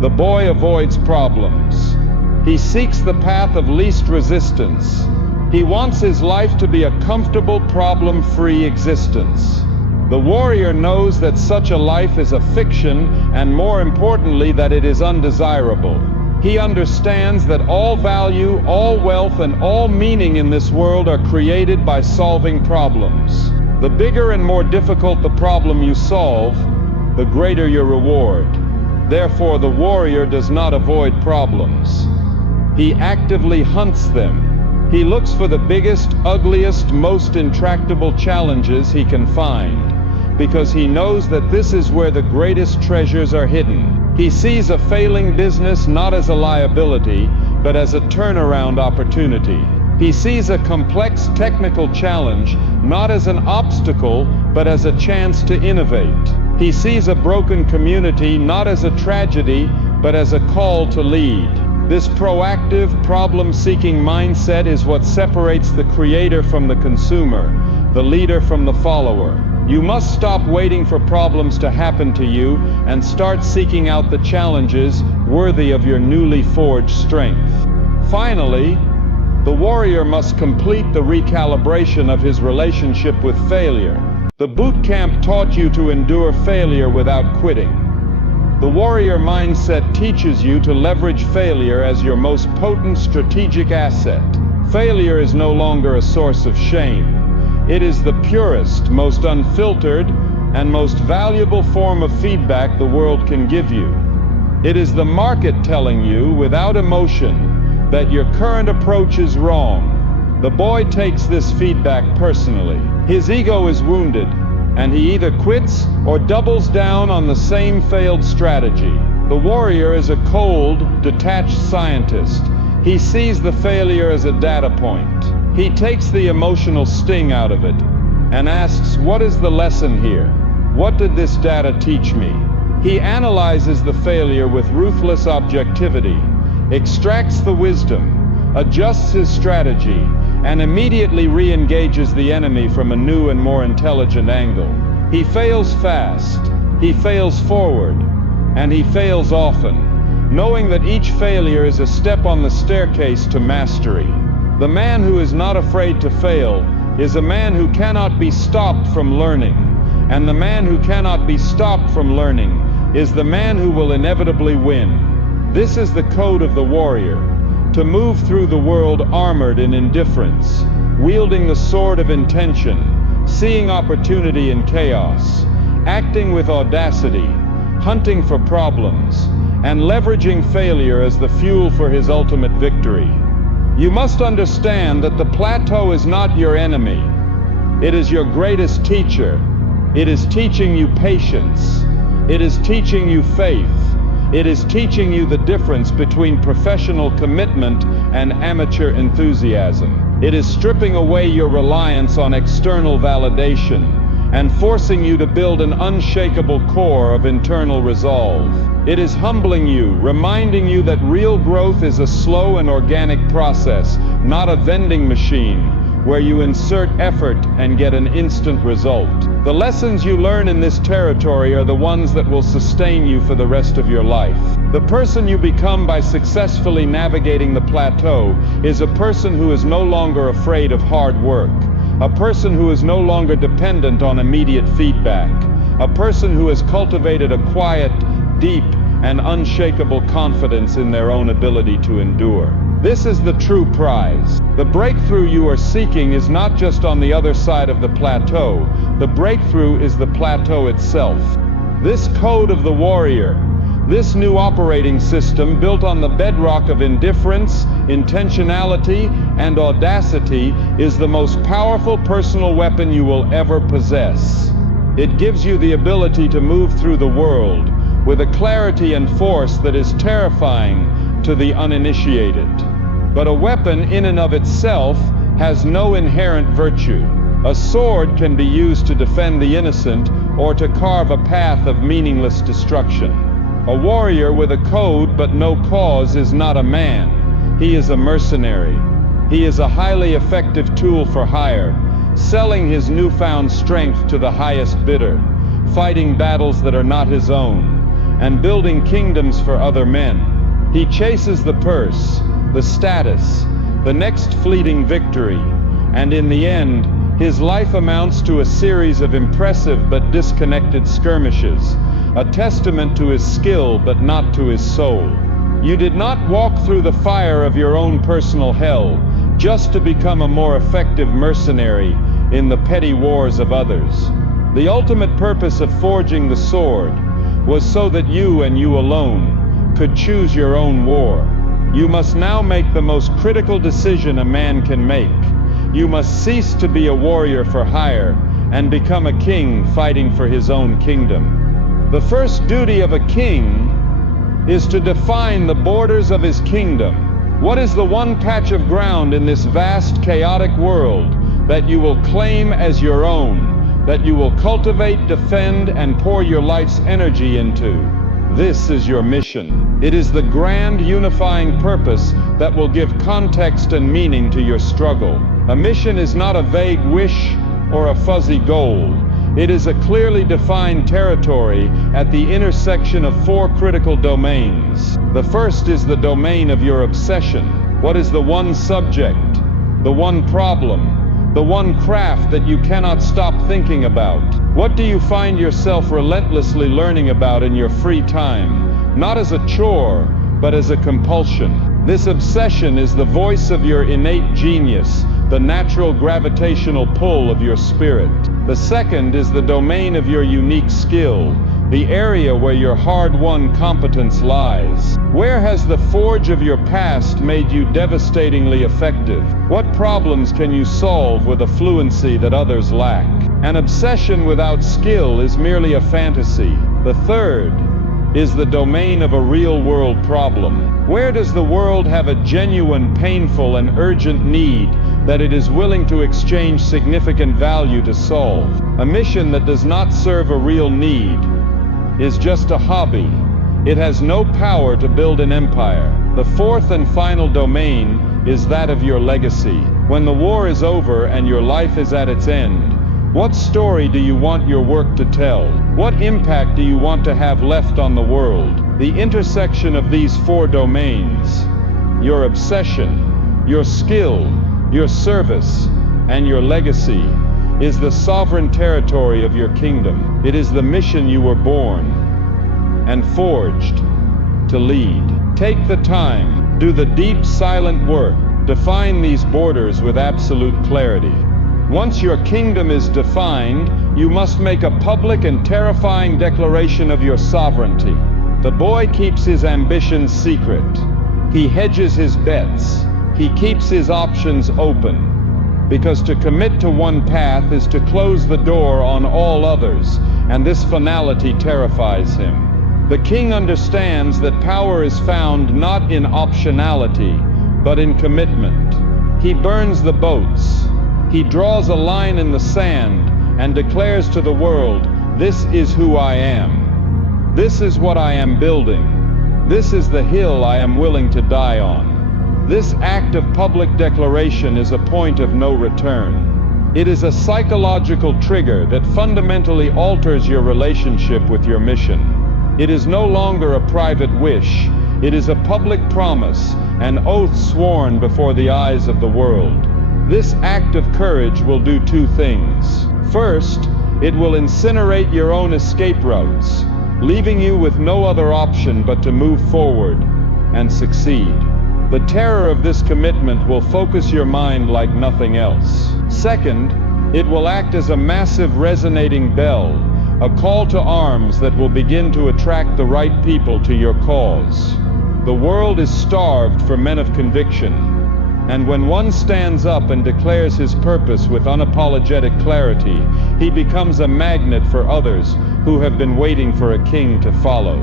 The boy avoids problems. He seeks the path of least resistance. He wants his life to be a comfortable, problem-free existence. The warrior knows that such a life is a fiction, and more importantly, that it is undesirable. He understands that all value, all wealth, and all meaning in this world are created by solving problems. The bigger and more difficult the problem you solve, the greater your reward. Therefore, the warrior does not avoid problems. He actively hunts them. He looks for the biggest, ugliest, most intractable challenges he can find. because he knows that this is where the greatest treasures are hidden. He sees a failing business not as a liability, but as a turnaround opportunity. He sees a complex technical challenge not as an obstacle, but as a chance to innovate. He sees a broken community not as a tragedy, but as a call to lead. This proactive, problem-seeking mindset is what separates the creator from the consumer, the leader from the follower. You must stop waiting for problems to happen to you and start seeking out the challenges worthy of your newly forged strength. Finally, the warrior must complete the recalibration of his relationship with failure. The boot camp taught you to endure failure without quitting. The warrior mindset teaches you to leverage failure as your most potent strategic asset. Failure is no longer a source of shame. It is the purest, most unfiltered, and most valuable form of feedback the world can give you. It is the market telling you, without emotion, that your current approach is wrong. The boy takes this feedback personally. His ego is wounded, and he either quits or doubles down on the same failed strategy. The warrior is a cold, detached scientist. He sees the failure as a data point. He takes the emotional sting out of it and asks, what is the lesson here? What did this data teach me? He analyzes the failure with ruthless objectivity, extracts the wisdom, adjusts his strategy, and immediately re-engages the enemy from a new and more intelligent angle. He fails fast, he fails forward, and he fails often, knowing that each failure is a step on the staircase to mastery. The man who is not afraid to fail is a man who cannot be stopped from learning, and the man who cannot be stopped from learning is the man who will inevitably win. This is the code of the warrior, to move through the world armored in indifference, wielding the sword of intention, seeing opportunity in chaos, acting with audacity, hunting for problems, and leveraging failure as the fuel for his ultimate victory. You must understand that the plateau is not your enemy. It is your greatest teacher. It is teaching you patience. It is teaching you faith. It is teaching you the difference between professional commitment and amateur enthusiasm. It is stripping away your reliance on external validation and forcing you to build an unshakable core of internal resolve. It is humbling you, reminding you that real growth is a slow and organic process, not a vending machine where you insert effort and get an instant result. The lessons you learn in this territory are the ones that will sustain you for the rest of your life. The person you become by successfully navigating the plateau is a person who is no longer afraid of hard work, a person who is no longer dependent on immediate feedback, a person who has cultivated a quiet, deep, and unshakable confidence in their own ability to endure. This is the true prize. The breakthrough you are seeking is not just on the other side of the plateau. The breakthrough is the plateau itself. This code of the warrior, this new operating system built on the bedrock of indifference, intentionality, and audacity, is the most powerful personal weapon you will ever possess. It gives you the ability to move through the world with a clarity and force that is terrifying to the uninitiated. But a weapon in and of itself has no inherent virtue. A sword can be used to defend the innocent or to carve a path of meaningless destruction. A warrior with a code but no cause is not a man. He is a mercenary. He is a highly effective tool for hire, selling his newfound strength to the highest bidder, fighting battles that are not his own, and building kingdoms for other men. He chases the purse, the status, the next fleeting victory, and in the end, his life amounts to a series of impressive but disconnected skirmishes, a testament to his skill but not to his soul. You did not walk through the fire of your own personal hell just to become a more effective mercenary in the petty wars of others. The ultimate purpose of forging the sword was so that you and you alone could choose your own war. You must now make the most critical decision a man can make. You must cease to be a warrior for hire and become a king fighting for his own kingdom. The first duty of a king is to define the borders of his kingdom. What is the one patch of ground in this vast, chaotic world that you will claim as your own, that you will cultivate, defend, and pour your life's energy into? This is your mission. It is the grand unifying purpose that will give context and meaning to your struggle. A mission is not a vague wish or a fuzzy goal. It is a clearly defined territory at the intersection of four critical domains. The first is the domain of your obsession. What is the one subject, the one problem, the one craft that you cannot stop thinking about? What do you find yourself relentlessly learning about in your free time, not as a chore, but as a compulsion? This obsession is the voice of your innate genius, the natural gravitational pull of your spirit. The second is the domain of your unique skill, the area where your hard-won competence lies. Where has the forge of your past made you devastatingly effective? What problems can you solve with a fluency that others lack? An obsession without skill is merely a fantasy. The third is the domain of a real-world problem. Where does the world have a genuine, painful, and urgent need that it is willing to exchange significant value to solve? A mission that does not serve a real need is just a hobby. It has no power to build an empire. The fourth and final domain is that of your legacy. When the war is over and your life is at its end, what story do you want your work to tell? What impact do you want to have left on the world? The intersection of these four domains, your obsession, your skill, your service, and your legacy, is the sovereign territory of your kingdom. It is the mission you were born and forged to lead. Take the time, do the deep, silent work, define these borders with absolute clarity. Once your kingdom is defined, you must make a public and terrifying declaration of your sovereignty. The boy keeps his ambitions secret. He hedges his bets. He keeps his options open. Because to commit to one path is to close the door on all others, and this finality terrifies him. The king understands that power is found not in optionality, but in commitment. He burns the boats. He draws a line in the sand and declares to the world, "This is who I am. This is what I am building. This is the hill I am willing to die on." This act of public declaration is a point of no return. It is a psychological trigger that fundamentally alters your relationship with your mission. It is no longer a private wish. It is a public promise, an oath sworn before the eyes of the world. This act of courage will do two things. First, it will incinerate your own escape routes, leaving you with no other option but to move forward and succeed. The terror of this commitment will focus your mind like nothing else. Second, it will act as a massive resonating bell, a call to arms that will begin to attract the right people to your cause. The world is starved for men of conviction, and when one stands up and declares his purpose with unapologetic clarity, he becomes a magnet for others who have been waiting for a king to follow.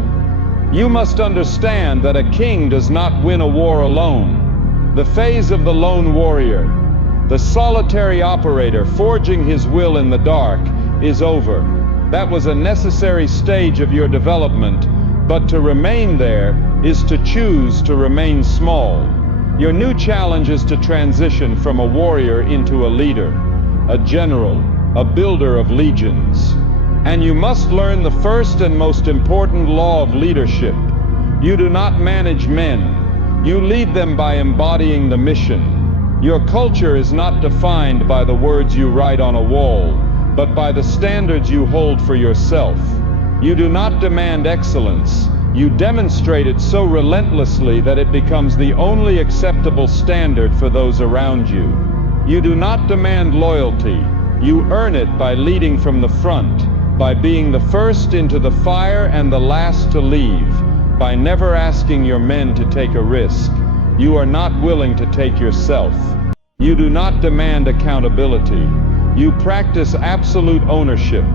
You must understand that a king does not win a war alone. The phase of the lone warrior, the solitary operator forging his will in the dark, is over. That was a necessary stage of your development, but to remain there is to choose to remain small. Your new challenge is to transition from a warrior into a leader, a general, a builder of legions. And you must learn the first and most important law of leadership. You do not manage men. You lead them by embodying the mission. Your culture is not defined by the words you write on a wall, but by the standards you hold for yourself. You do not demand excellence. You demonstrate it so relentlessly that it becomes the only acceptable standard for those around you. You do not demand loyalty. You earn it by leading from the front, by being the first into the fire and the last to leave, by never asking your men to take a risk. You are not willing to take yourself. You do not demand accountability. You practice absolute ownership,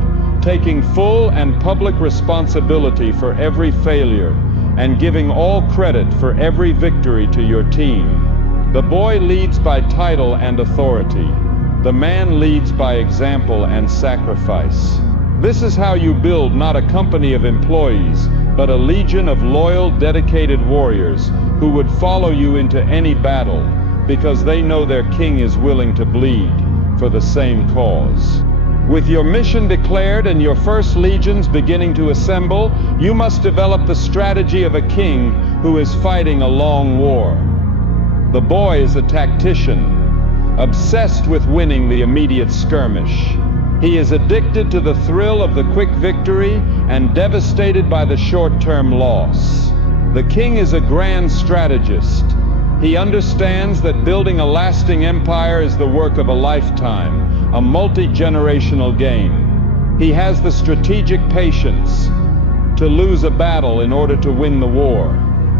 taking full and public responsibility for every failure, and giving all credit for every victory to your team. The boy leads by title and authority. The man leads by example and sacrifice. This is how you build not a company of employees, but a legion of loyal, dedicated warriors who would follow you into any battle because they know their king is willing to bleed for the same cause. With your mission declared and your first legions beginning to assemble, you must develop the strategy of a king who is fighting a long war. The boy is a tactician, obsessed with winning the immediate skirmish. He is addicted to the thrill of the quick victory and devastated by the short-term loss. The king is a grand strategist. He understands that building a lasting empire is the work of a lifetime, a multi-generational game. He has the strategic patience to lose a battle in order to win the war.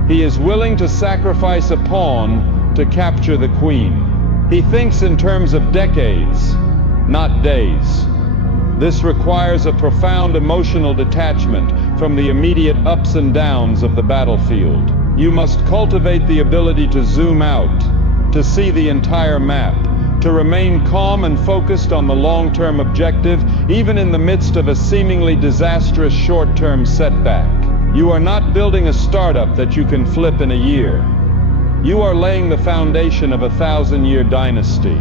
He is willing to sacrifice a pawn to capture the queen. He thinks in terms of decades, not days. This requires a profound emotional detachment from the immediate ups and downs of the battlefield. You must cultivate the ability to zoom out, to see the entire map, to remain calm and focused on the long-term objective, even in the midst of a seemingly disastrous short-term setback. You are not building a startup that you can flip in a year. You are laying the foundation of a 1,000-year dynasty.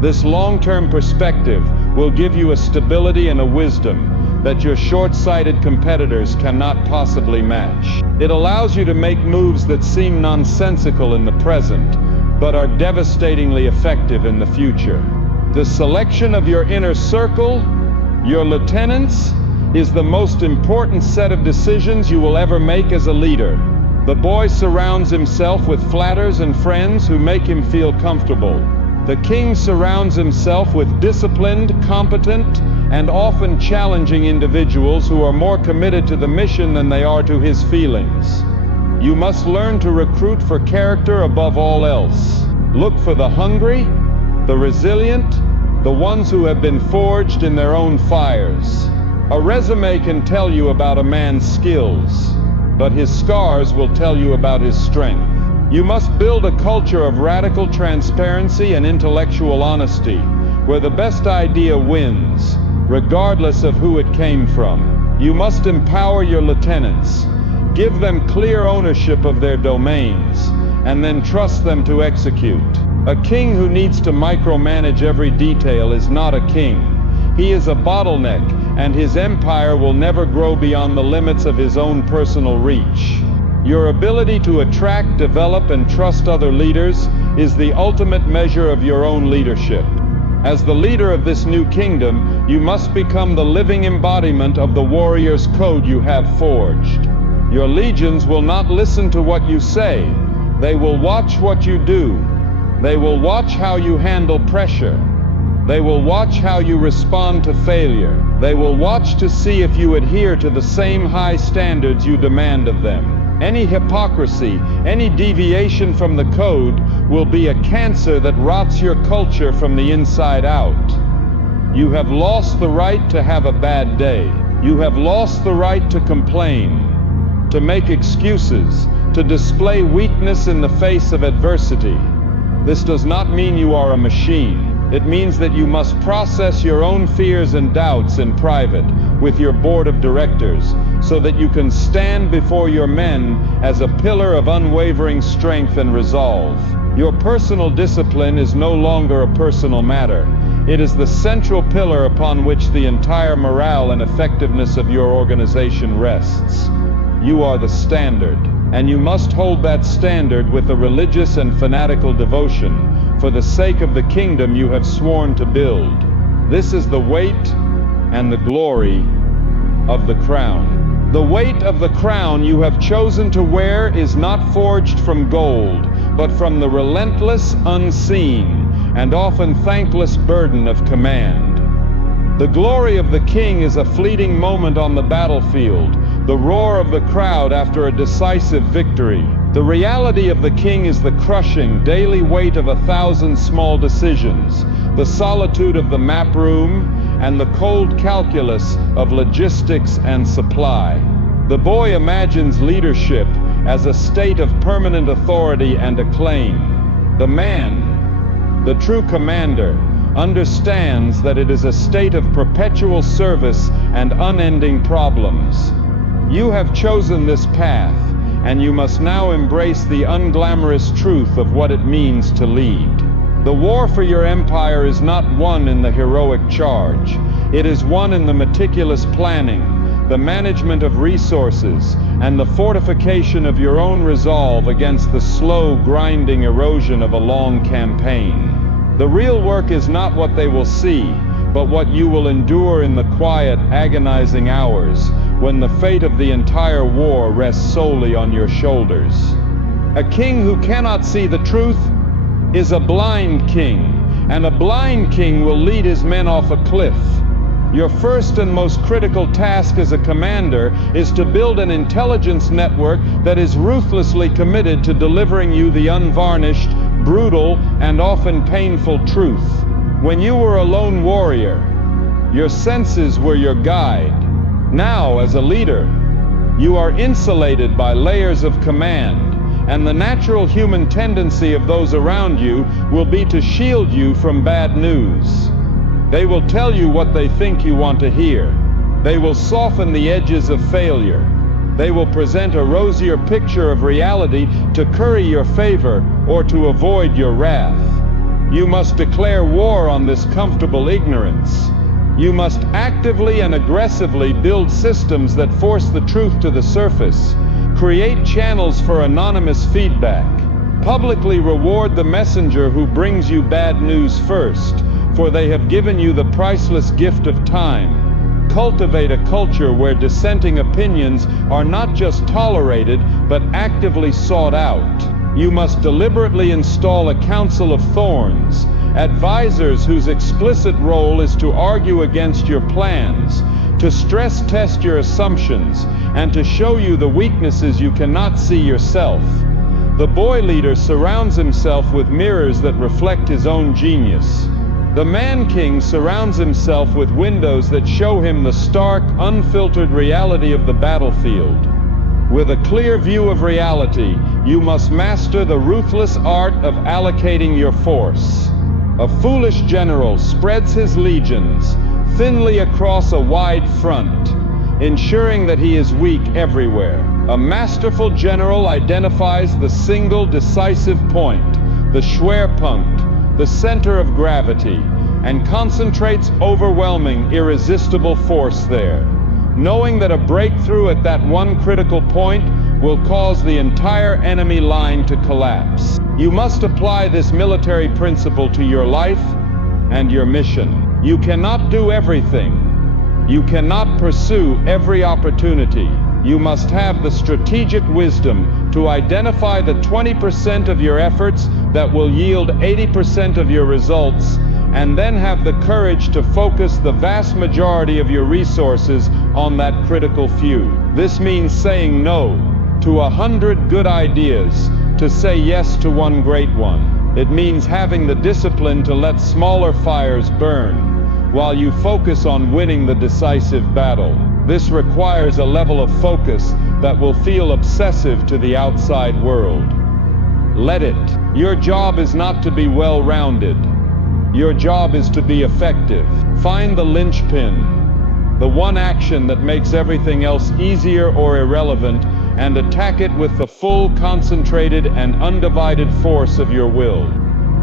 This long-term perspective will give you a stability and a wisdom that your short-sighted competitors cannot possibly match. It allows you to make moves that seem nonsensical in the present, but are devastatingly effective in the future. The selection of your inner circle, your lieutenants, is the most important set of decisions you will ever make as a leader. The boy surrounds himself with flatters and friends who make him feel comfortable. The king surrounds himself with disciplined, competent, and often challenging individuals who are more committed to the mission than they are to his feelings. You must learn to recruit for character above all else. Look for the hungry, the resilient, the ones who have been forged in their own fires. A resume can tell you about a man's skills, but his scars will tell you about his strength. You must build a culture of radical transparency and intellectual honesty, where the best idea wins, regardless of who it came from. You must empower your lieutenants, give them clear ownership of their domains, and then trust them to execute. A king who needs to micromanage every detail is not a king. He is a bottleneck, and his empire will never grow beyond the limits of his own personal reach. Your ability to attract, develop, and trust other leaders is the ultimate measure of your own leadership. As the leader of this new kingdom, you must become the living embodiment of the warrior's code you have forged. Your legions will not listen to what you say. They will watch what you do. They will watch how you handle pressure. They will watch how you respond to failure. They will watch to see if you adhere to the same high standards you demand of them. Any hypocrisy, any deviation from the code will be a cancer that rots your culture from the inside out. You have lost the right to have a bad day. You have lost the right to complain, to make excuses, to display weakness in the face of adversity. This does not mean you are a machine. It means that you must process your own fears and doubts in private with your board of directors, so that you can stand before your men as a pillar of unwavering strength and resolve. Your personal discipline is no longer a personal matter. It is the central pillar upon which the entire morale and effectiveness of your organization rests. You are the standard, and you must hold that standard with a religious and fanatical devotion for the sake of the kingdom you have sworn to build. This is the weight and the glory of the crown. The weight of the crown you have chosen to wear is not forged from gold, but from the relentless, unseen, and often thankless burden of command. The glory of the king is a fleeting moment on the battlefield, the roar of the crowd after a decisive victory. The reality of the king is the crushing, daily weight of 1,000 small decisions, the solitude of the map room, and the cold calculus of logistics and supply. The boy imagines leadership as a state of permanent authority and acclaim. The man, the true commander, understands that it is a state of perpetual service and unending problems. You have chosen this path, and you must now embrace the unglamorous truth of what it means to lead. The war for your empire is not won in the heroic charge. It is won in the meticulous planning, the management of resources, and the fortification of your own resolve against the slow, grinding erosion of a long campaign. The real work is not what they will see, but what you will endure in the quiet, agonizing hours when the fate of the entire war rests solely on your shoulders. A king who cannot see the truth is a blind king, and a blind king will lead his men off a cliff. Your first and most critical task as a commander is to build an intelligence network that is ruthlessly committed to delivering you the unvarnished, brutal, and often painful truth. When you were a lone warrior, your senses were your guide. Now, as a leader, you are insulated by layers of command, and the natural human tendency of those around you will be to shield you from bad news. They will tell you what they think you want to hear. They will soften the edges of failure. They will present a rosier picture of reality to curry your favor or to avoid your wrath. You must declare war on this comfortable ignorance. You must actively and aggressively build systems that force the truth to the surface, create channels for anonymous feedback, publicly reward the messenger who brings you bad news first, for they have given you the priceless gift of time. Cultivate a culture where dissenting opinions are not just tolerated, but actively sought out. You must deliberately install a council of thorns, advisors whose explicit role is to argue against your plans, to stress test your assumptions, and to show you the weaknesses you cannot see yourself. The boy leader surrounds himself with mirrors that reflect his own genius. The man king surrounds himself with windows that show him the stark, unfiltered reality of the battlefield. With a clear view of reality, you must master the ruthless art of allocating your force. A foolish general spreads his legions thinly across a wide front, ensuring that he is weak everywhere. A masterful general identifies the single decisive point, the Schwerpunkt, the center of gravity, and concentrates overwhelming, irresistible force there, knowing that a breakthrough at that one critical point will cause the entire enemy line to collapse. You must apply this military principle to your life and your mission. You cannot do everything. You cannot pursue every opportunity. You must have the strategic wisdom to identify the 20% of your efforts that will yield 80% of your results, and then have the courage to focus the vast majority of your resources on that critical few. This means saying no to 100 good ideas to say yes to one great one. It means having the discipline to let smaller fires burn while you focus on winning the decisive battle. This requires a level of focus that will feel obsessive to the outside world. Let it. Your job is not to be well-rounded. Your job is to be effective. Find the linchpin, the one action that makes everything else easier or irrelevant, and attack it with the full, concentrated, and undivided force of your will.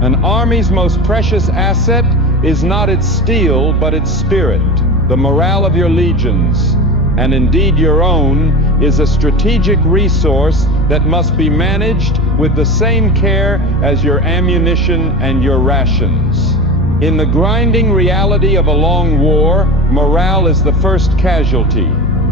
An army's most precious asset is not its steel, but its spirit. The morale of your legions, and indeed your own, is a strategic resource that must be managed with the same care as your ammunition and your rations. In the grinding reality of a long war, morale is the first casualty.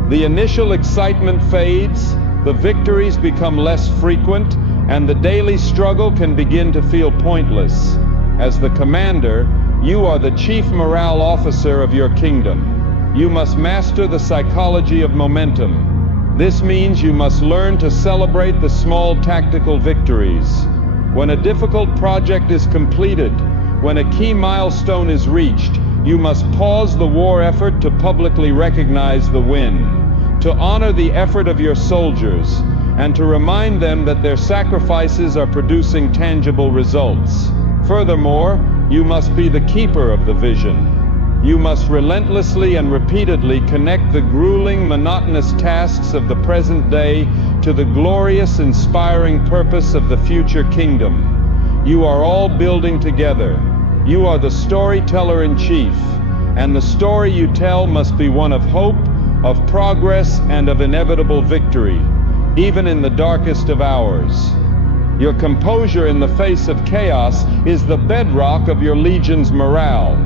The initial excitement fades, the victories become less frequent, and the daily struggle can begin to feel pointless. As the commander, you are the chief morale officer of your kingdom. You must master the psychology of momentum. This means you must learn to celebrate the small tactical victories. When a difficult project is completed, When a key milestone is reached, you must pause the war effort to publicly recognize the win, to honor the effort of your soldiers, and to remind them that their sacrifices are producing tangible results. Furthermore, you must be the keeper of the vision. You must relentlessly and repeatedly connect the grueling, monotonous tasks of the present day to the glorious, inspiring purpose of the future kingdom. You are all building together. You are the storyteller in chief, and the story you tell must be one of hope, of progress, and of inevitable victory, even in the darkest of hours. Your composure in the face of chaos is the bedrock of your legion's morale.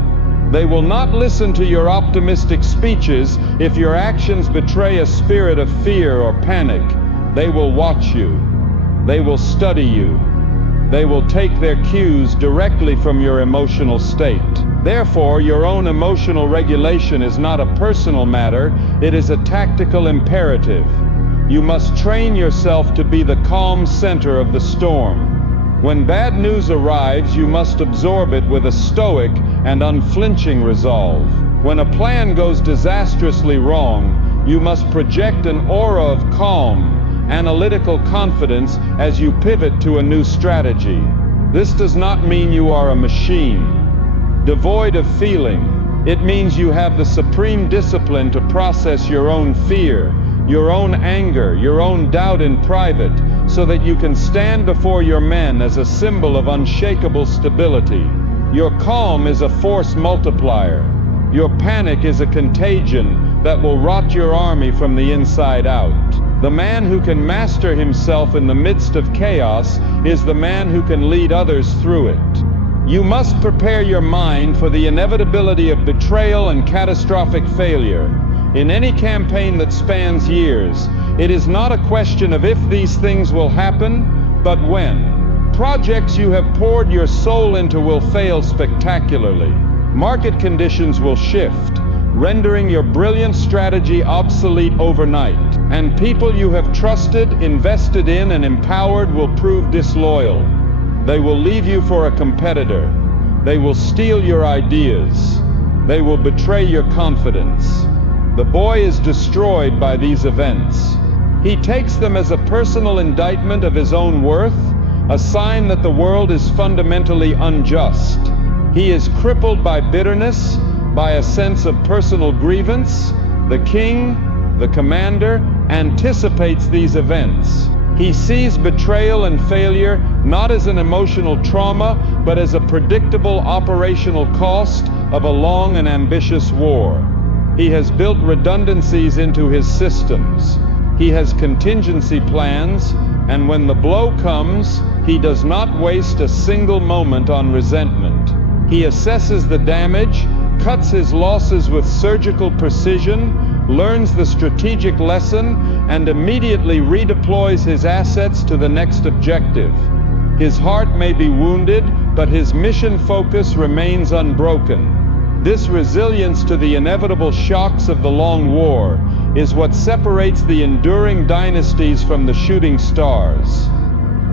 They will not listen to your optimistic speeches if your actions betray a spirit of fear or panic. They will watch you. They will study you. They will take their cues directly from your emotional state. Therefore, your own emotional regulation is not a personal matter, it is a tactical imperative. You must train yourself to be the calm center of the storm. When bad news arrives, you must absorb it with a stoic and unflinching resolve. When a plan goes disastrously wrong, you must project an aura of calm, analytical confidence as you pivot to a new strategy. This does not mean you are a machine, devoid of feeling. It means you have the supreme discipline to process your own fear, your own anger, your own doubt in private, so that you can stand before your men as a symbol of unshakable stability. Your calm is a force multiplier. Your panic is a contagion that will rot your army from the inside out. The man who can master himself in the midst of chaos is the man who can lead others through it. You must prepare your mind for the inevitability of betrayal and catastrophic failure. In any campaign that spans years, it is not a question of if these things will happen, but when. Projects you have poured your soul into will fail spectacularly. Market conditions will shift, rendering your brilliant strategy obsolete overnight. And people you have trusted, invested in, and empowered will prove disloyal. They will leave you for a competitor. They will steal your ideas. They will betray your confidence. The boy is destroyed by these events. He takes them as a personal indictment of his own worth, a sign that the world is fundamentally unjust. He is crippled by bitterness, by a sense of personal grievance. The king, the commander, anticipates these events. He sees betrayal and failure not as an emotional trauma, but as a predictable operational cost of a long and ambitious war. He has built redundancies into his systems. He has contingency plans, and when the blow comes, he does not waste a single moment on resentment. He assesses the damage, cuts his losses with surgical precision, learns the strategic lesson, and immediately redeploys his assets to the next objective. His heart may be wounded, but his mission focus remains unbroken. This resilience to the inevitable shocks of the long war is what separates the enduring dynasties from the shooting stars.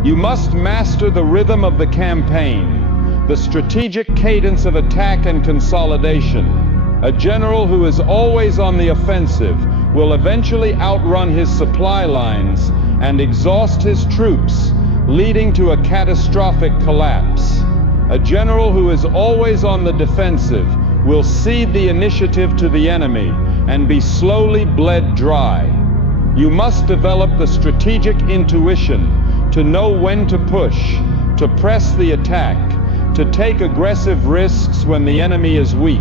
You must master the rhythm of the campaign, the strategic cadence of attack and consolidation. A general who is always on the offensive will eventually outrun his supply lines and exhaust his troops, leading to a catastrophic collapse. A general who is always on the defensive will cede the initiative to the enemy and be slowly bled dry. You must develop the strategic intuition to know when to push, to press the attack, to take aggressive risks when the enemy is weak.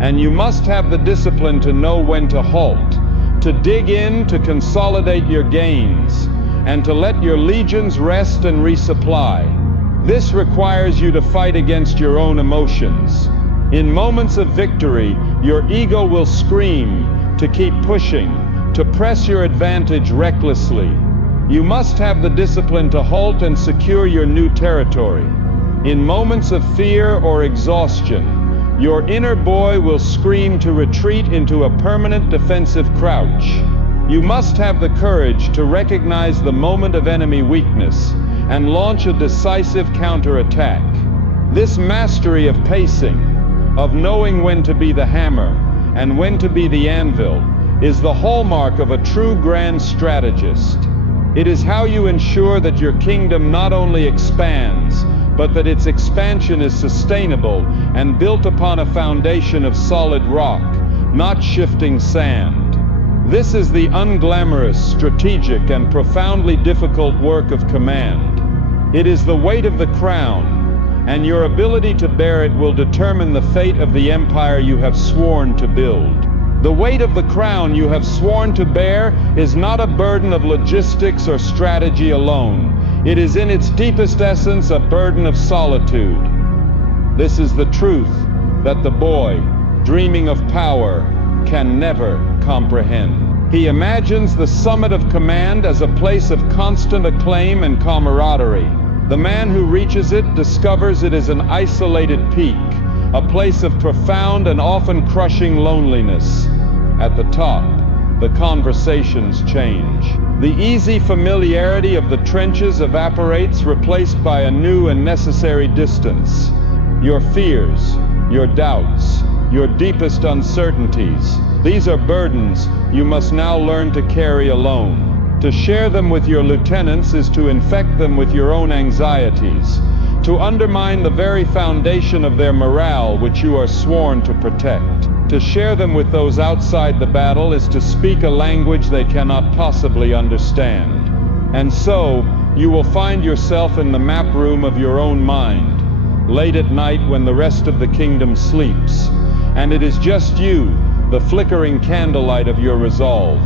And you must have the discipline to know when to halt, to dig in, to consolidate your gains, and to let your legions rest and resupply. This requires you to fight against your own emotions. In moments of victory, your ego will scream to keep pushing, to press your advantage recklessly. You must have the discipline to halt and secure your new territory. In moments of fear or exhaustion, your inner boy will scream to retreat into a permanent defensive crouch. You must have the courage to recognize the moment of enemy weakness and launch a decisive counterattack. This mastery of pacing, of knowing when to be the hammer and when to be the anvil, is the hallmark of a true grand strategist. It is how you ensure that your kingdom not only expands, but that its expansion is sustainable and built upon a foundation of solid rock, not shifting sand. This is the unglamorous, strategic, and profoundly difficult work of command. It is the weight of the crown, and your ability to bear it will determine the fate of the empire you have sworn to build. The weight of the crown you have sworn to bear is not a burden of logistics or strategy alone. It is in its deepest essence a burden of solitude. This is the truth that the boy, dreaming of power, can never comprehend. He imagines the summit of command as a place of constant acclaim and camaraderie. The man who reaches it discovers it is an isolated peak, a place of profound and often crushing loneliness. At the top, the conversations change. The easy familiarity of the trenches evaporates, replaced by a new and necessary distance. Your fears, your doubts, your deepest uncertainties, these are burdens you must now learn to carry alone. To share them with your lieutenants is to infect them with your own anxieties, to undermine the very foundation of their morale which you are sworn to protect. To share them with those outside the battle is to speak a language they cannot possibly understand. And so, you will find yourself in the map room of your own mind, late at night when the rest of the kingdom sleeps, and it is just you, the flickering candlelight of your resolve,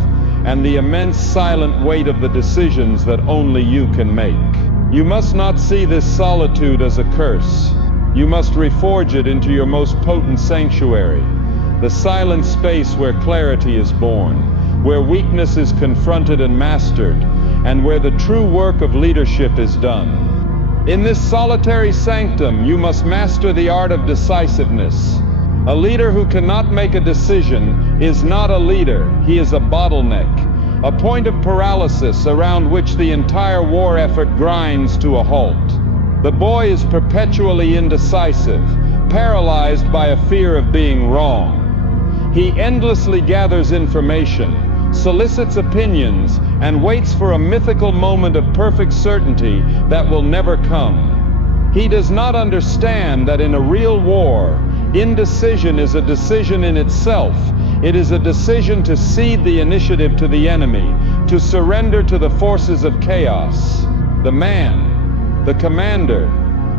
and the immense silent weight of the decisions that only you can make. You must not see this solitude as a curse. You must reforge it into your most potent sanctuary, the silent space where clarity is born, where weakness is confronted and mastered, and where the true work of leadership is done. In this solitary sanctum, you must master the art of decisiveness. A leader who cannot make a decision is not a leader, he is a bottleneck, a point of paralysis around which the entire war effort grinds to a halt. The boy is perpetually indecisive, paralyzed by a fear of being wrong. He endlessly gathers information, solicits opinions, and waits for a mythical moment of perfect certainty that will never come. He does not understand that in a real war, indecision is a decision in itself. It is a decision to cede the initiative to the enemy, to surrender to the forces of chaos. The man, the commander,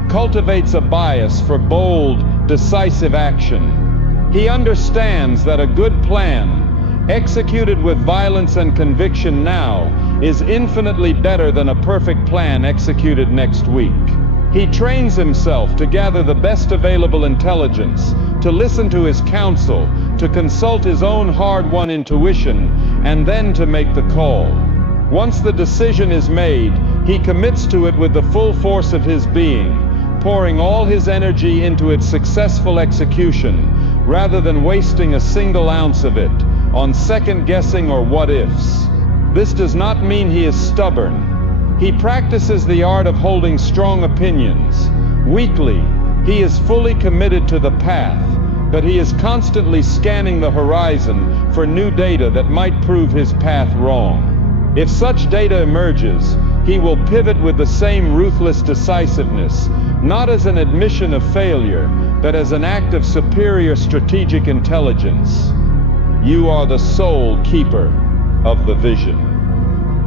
cultivates a bias for bold, decisive action. He understands that a good plan, executed with violence and conviction now, is infinitely better than a perfect plan executed next week. He trains himself to gather the best available intelligence, to listen to his counsel, to consult his own hard-won intuition, and then to make the call. Once the decision is made, he commits to it with the full force of his being, pouring all his energy into its successful execution, rather than wasting a single ounce of it on second-guessing or what-ifs. This does not mean he is stubborn. He practices the art of holding strong opinions. Weekly, he is fully committed to the path, but he is constantly scanning the horizon for new data that might prove his path wrong. If such data emerges, he will pivot with the same ruthless decisiveness, not as an admission of failure, but as an act of superior strategic intelligence. You are the sole keeper of the vision.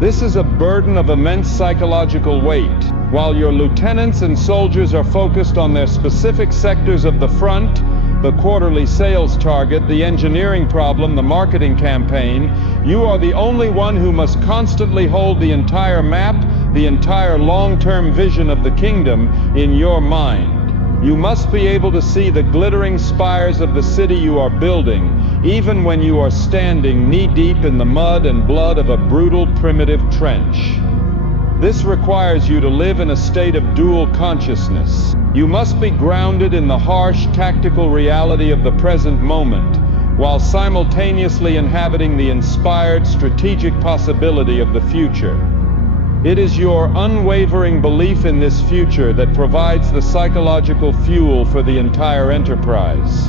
This is a burden of immense psychological weight. While your lieutenants and soldiers are focused on their specific sectors of the front, the quarterly sales target, the engineering problem, the marketing campaign, you are the only one who must constantly hold the entire map, the entire long-term vision of the kingdom in your mind. You must be able to see the glittering spires of the city you are building, even when you are standing knee-deep in the mud and blood of a brutal, primitive trench. This requires you to live in a state of dual consciousness. You must be grounded in the harsh, tactical reality of the present moment, while simultaneously inhabiting the inspired, strategic possibility of the future. It is your unwavering belief in this future that provides the psychological fuel for the entire enterprise.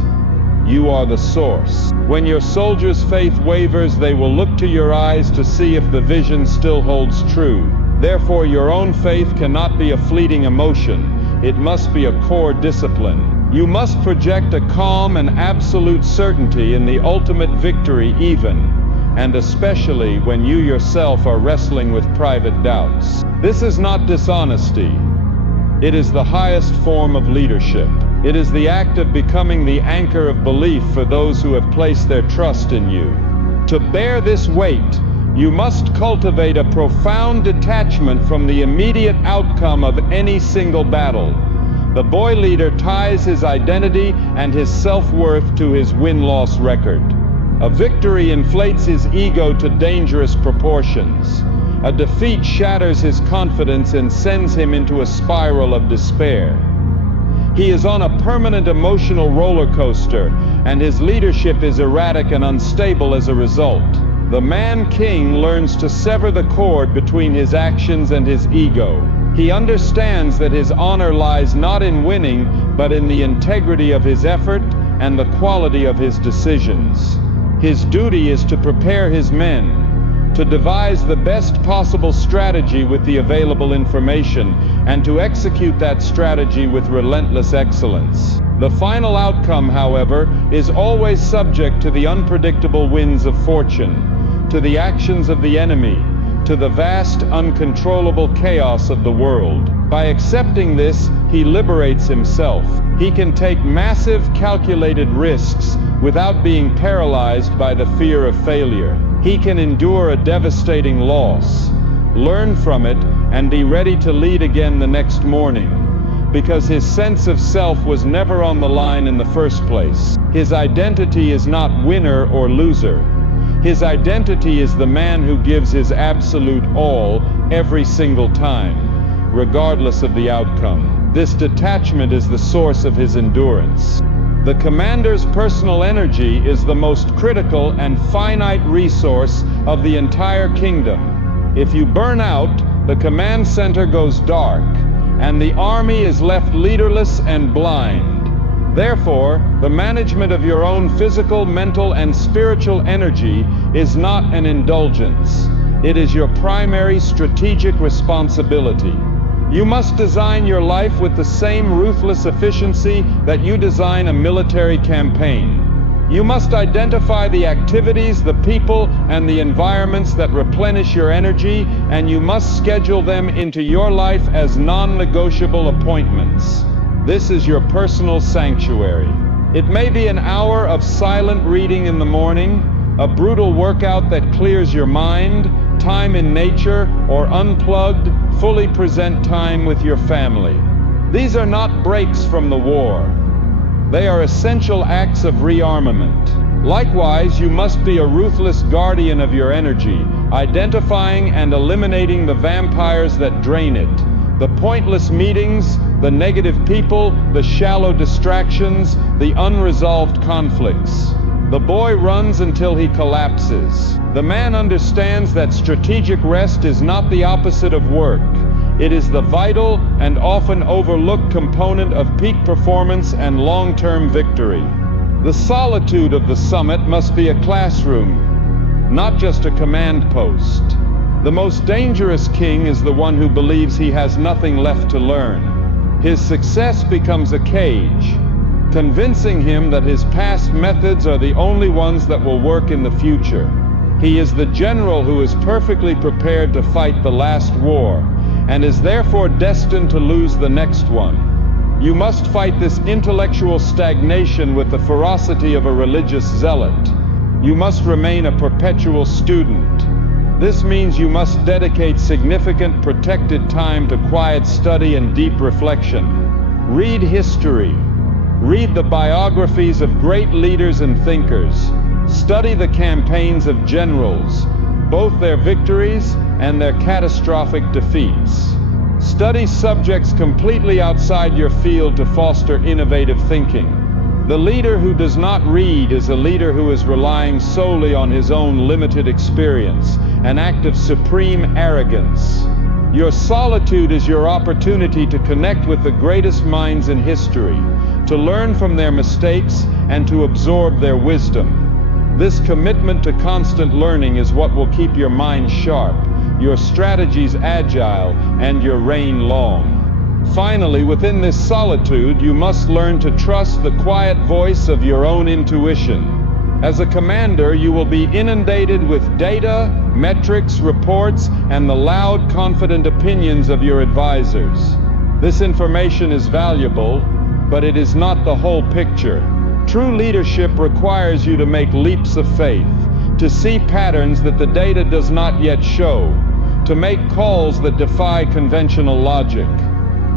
You are the source. When your soldiers' faith wavers, they will look to your eyes to see if the vision still holds true. Therefore, your own faith cannot be a fleeting emotion. It must be a core discipline. You must project a calm and absolute certainty in the ultimate victory, even and especially when you yourself are wrestling with private doubts. This is not dishonesty. It is the highest form of leadership. It is the act of becoming the anchor of belief for those who have placed their trust in you. To bear this weight, you must cultivate a profound detachment from the immediate outcome of any single battle. The boy leader ties his identity and his self-worth to his win-loss record. A victory inflates his ego to dangerous proportions. A defeat shatters his confidence and sends him into a spiral of despair. He is on a permanent emotional roller coaster, and his leadership is erratic and unstable as a result. The man-king learns to sever the cord between his actions and his ego. He understands that his honor lies not in winning, but in the integrity of his effort and the quality of his decisions. His duty is to prepare his men, to devise the best possible strategy with the available information, and to execute that strategy with relentless excellence. The final outcome, however, is always subject to the unpredictable winds of fortune, to the actions of the enemy, to the vast, uncontrollable chaos of the world. By accepting this, he liberates himself. He can take massive, calculated risks without being paralyzed by the fear of failure. He can endure a devastating loss, learn from it, and be ready to lead again the next morning, because his sense of self was never on the line in the first place. His identity is not winner or loser. His identity is the man who gives his absolute all every single time, regardless of the outcome. This detachment is the source of his endurance. The commander's personal energy is the most critical and finite resource of the entire kingdom. If you burn out, the command center goes dark, and the army is left leaderless and blind. Therefore, the management of your own physical, mental, and spiritual energy is not an indulgence. It is your primary strategic responsibility. You must design your life with the same ruthless efficiency that you design a military campaign. You must identify the activities, the people, and the environments that replenish your energy, and you must schedule them into your life as non-negotiable appointments. This is your personal sanctuary. It may be an hour of silent reading in the morning, a brutal workout that clears your mind, time in nature, or unplugged, fully present time with your family. These are not breaks from the war. They are essential acts of rearmament. Likewise, you must be a ruthless guardian of your energy, identifying and eliminating the vampires that drain it. The pointless meetings, the negative people, the shallow distractions, the unresolved conflicts. The boy runs until he collapses. The man understands that strategic rest is not the opposite of work. It is the vital and often overlooked component of peak performance and long-term victory. The solitude of the summit must be a classroom, not just a command post. The most dangerous king is the one who believes he has nothing left to learn. His success becomes a cage, convincing him that his past methods are the only ones that will work in the future. He is the general who is perfectly prepared to fight the last war, and is therefore destined to lose the next one. You must fight this intellectual stagnation with the ferocity of a religious zealot. You must remain a perpetual student. This means you must dedicate significant protected time to quiet study and deep reflection. Read history. Read the biographies of great leaders and thinkers. Study the campaigns of generals, both their victories and their catastrophic defeats. Study subjects completely outside your field to foster innovative thinking. The leader who does not read is a leader who is relying solely on his own limited experience, an act of supreme arrogance. Your solitude is your opportunity to connect with the greatest minds in history, to learn from their mistakes and to absorb their wisdom. This commitment to constant learning is what will keep your mind sharp, your strategies agile, and your reign long. Finally, within this solitude, you must learn to trust the quiet voice of your own intuition. As a commander, you will be inundated with data, metrics, reports, and the loud, confident opinions of your advisors. This information is valuable, but it is not the whole picture. True leadership requires you to make leaps of faith, to see patterns that the data does not yet show, to make calls that defy conventional logic.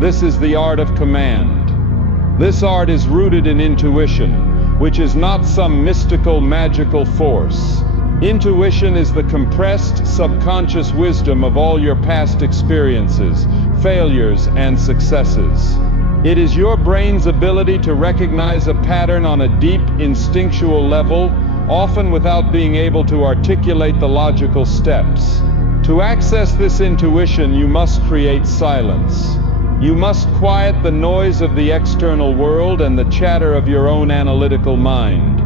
This is the art of command. This art is rooted in intuition, which is not some mystical, magical force. Intuition is the compressed, subconscious wisdom of all your past experiences, failures, and successes. It is your brain's ability to recognize a pattern on a deep, instinctual level, often without being able to articulate the logical steps. To access this intuition, you must create silence. You must quiet the noise of the external world and the chatter of your own analytical mind.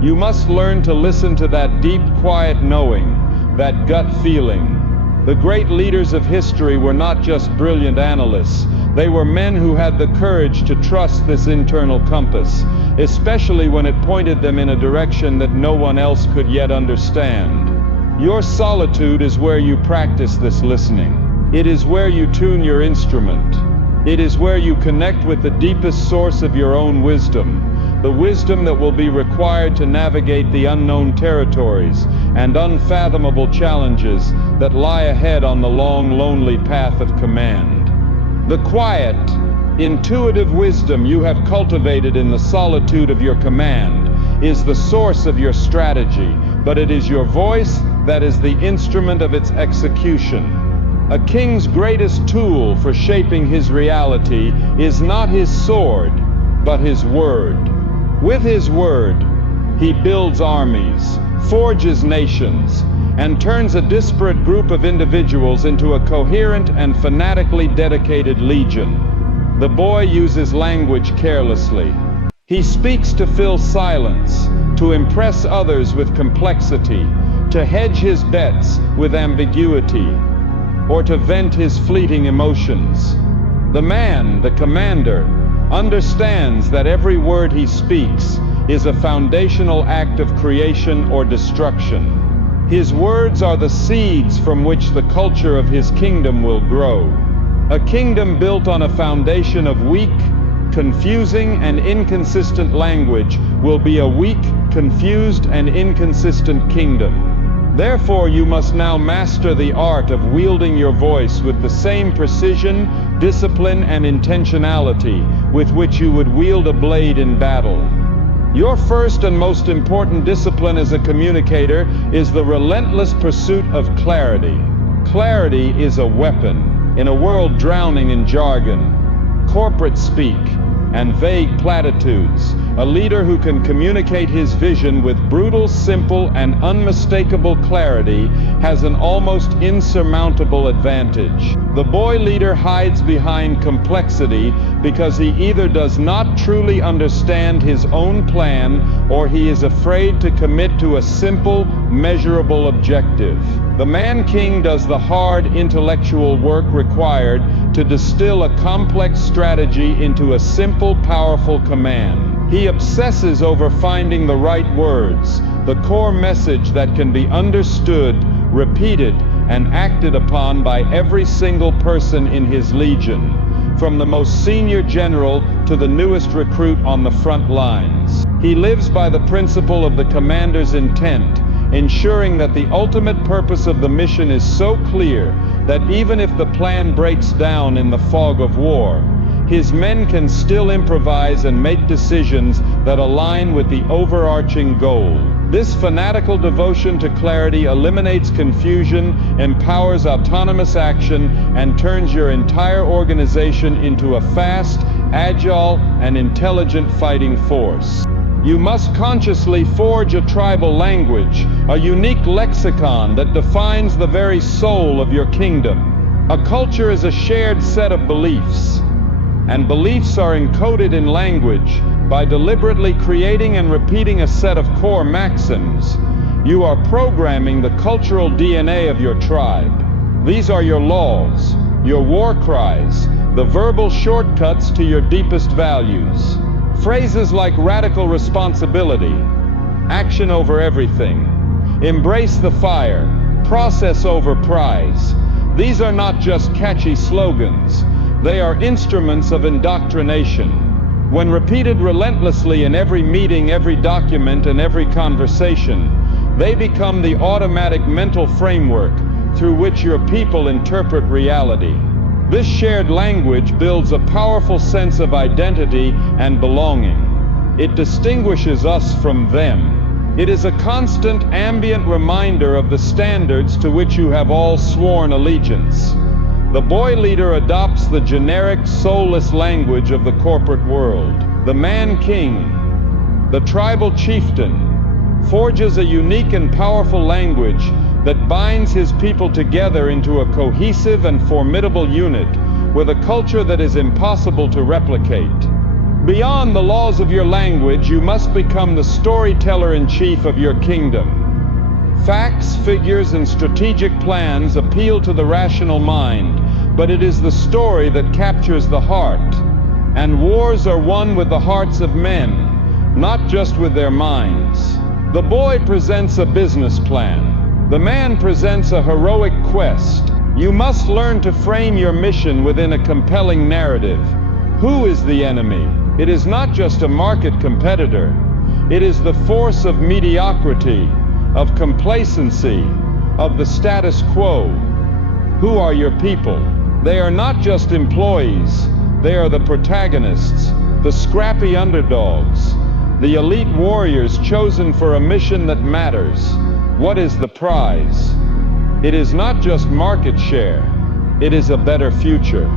You must learn to listen to that deep, quiet knowing, that gut feeling. The great leaders of history were not just brilliant analysts. They were men who had the courage to trust this internal compass, especially when it pointed them in a direction that no one else could yet understand. Your solitude is where you practice this listening. It is where you tune your instrument. It is where you connect with the deepest source of your own wisdom, the wisdom that will be required to navigate the unknown territories and unfathomable challenges that lie ahead on the long, lonely path of command. The quiet, intuitive wisdom you have cultivated in the solitude of your command is the source of your strategy, but it is your voice that is the instrument of its execution. A king's greatest tool for shaping his reality is not his sword, but his word. With his word, he builds armies, forges nations, and turns a disparate group of individuals into a coherent and fanatically dedicated legion. The boy uses language carelessly. He speaks to fill silence, to impress others with complexity, to hedge his bets with ambiguity, or to vent his fleeting emotions. The man, the commander, understands that every word he speaks is a foundational act of creation or destruction. His words are the seeds from which the culture of his kingdom will grow. A kingdom built on a foundation of weak, confusing, and inconsistent language will be a weak, confused, and inconsistent kingdom. Therefore, you must now master the art of wielding your voice with the same precision, discipline, and intentionality with which you would wield a blade in battle. Your first and most important discipline as a communicator is the relentless pursuit of clarity. Clarity is a weapon in a world drowning in jargon, corporate speak, and vague platitudes. A leader who can communicate his vision with brutal, simple, and unmistakable clarity has an almost insurmountable advantage. The boy leader hides behind complexity because he either does not truly understand his own plan or he is afraid to commit to a simple, measurable objective. The man-king does the hard intellectual work required to distill a complex strategy into a simple, powerful command. He obsesses over finding the right words, the core message that can be understood, repeated, and acted upon by every single person in his legion, from the most senior general to the newest recruit on the front lines. He lives by the principle of the commander's intent, ensuring that the ultimate purpose of the mission is so clear that even if the plan breaks down in the fog of war, his men can still improvise and make decisions that align with the overarching goal. This fanatical devotion to clarity eliminates confusion, empowers autonomous action, and turns your entire organization into a fast, agile, and intelligent fighting force. You must consciously forge a tribal language, a unique lexicon that defines the very soul of your kingdom. A culture is a shared set of beliefs, and beliefs are encoded in language. By deliberately creating and repeating a set of core maxims, you are programming the cultural DNA of your tribe. These are your laws, your war cries, the verbal shortcuts to your deepest values. Phrases like radical responsibility, action over everything, embrace the fire, process over prize. These are not just catchy slogans, they are instruments of indoctrination. When repeated relentlessly in every meeting, every document, and every conversation, they become the automatic mental framework through which your people interpret reality. This shared language builds a powerful sense of identity and belonging. It distinguishes us from them. It is a constant ambient reminder of the standards to which you have all sworn allegiance. The boy leader adopts the generic, soulless language of the corporate world. The man-king, the tribal chieftain, forges a unique and powerful language that binds his people together into a cohesive and formidable unit with a culture that is impossible to replicate. Beyond the laws of your language, you must become the storyteller-in-chief of your kingdom. Facts, figures, and strategic plans appeal to the rational mind, but it is the story that captures the heart. And wars are won with the hearts of men, not just with their minds. The boy presents a business plan. The man presents a heroic quest. You must learn to frame your mission within a compelling narrative. Who is the enemy? It is not just a market competitor. It is the force of mediocrity, of complacency, of the status quo. Who are your people? They are not just employees. They are the protagonists, the scrappy underdogs, the elite warriors chosen for a mission that matters. What is the prize? It is not just market share. It is a better future,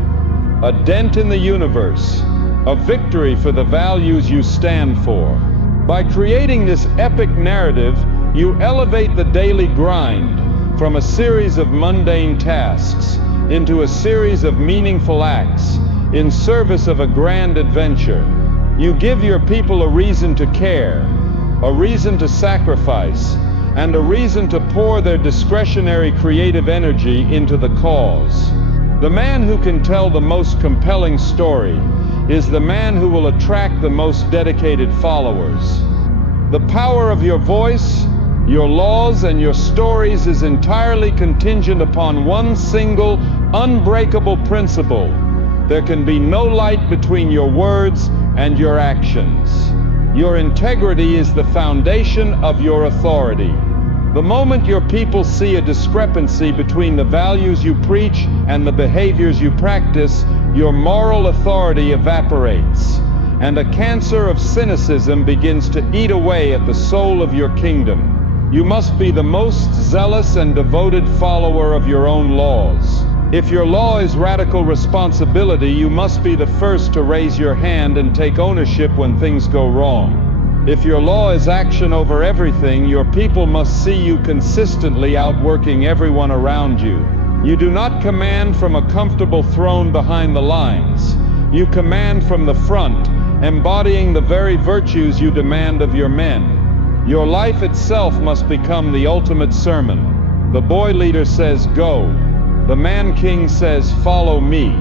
a dent in the universe, a victory for the values you stand for. By creating this epic narrative, you elevate the daily grind from a series of mundane tasks into a series of meaningful acts in service of a grand adventure. You give your people a reason to care, a reason to sacrifice, and a reason to pour their discretionary creative energy into the cause. The man who can tell the most compelling story is the man who will attract the most dedicated followers. The power of your voice, your laws, and your stories is entirely contingent upon one single, unbreakable principle. There can be no light between your words and your actions. Your integrity is the foundation of your authority. The moment your people see a discrepancy between the values you preach and the behaviors you practice, your moral authority evaporates, and a cancer of cynicism begins to eat away at the soul of your kingdom. You must be the most zealous and devoted follower of your own laws. If your law is radical responsibility, you must be the first to raise your hand and take ownership when things go wrong. If your law is action over everything, your people must see you consistently outworking everyone around you. You do not command from a comfortable throne behind the lines. You command from the front, embodying the very virtues you demand of your men. Your life itself must become the ultimate sermon. The boy leader says, "Go." The man king says, "Follow me."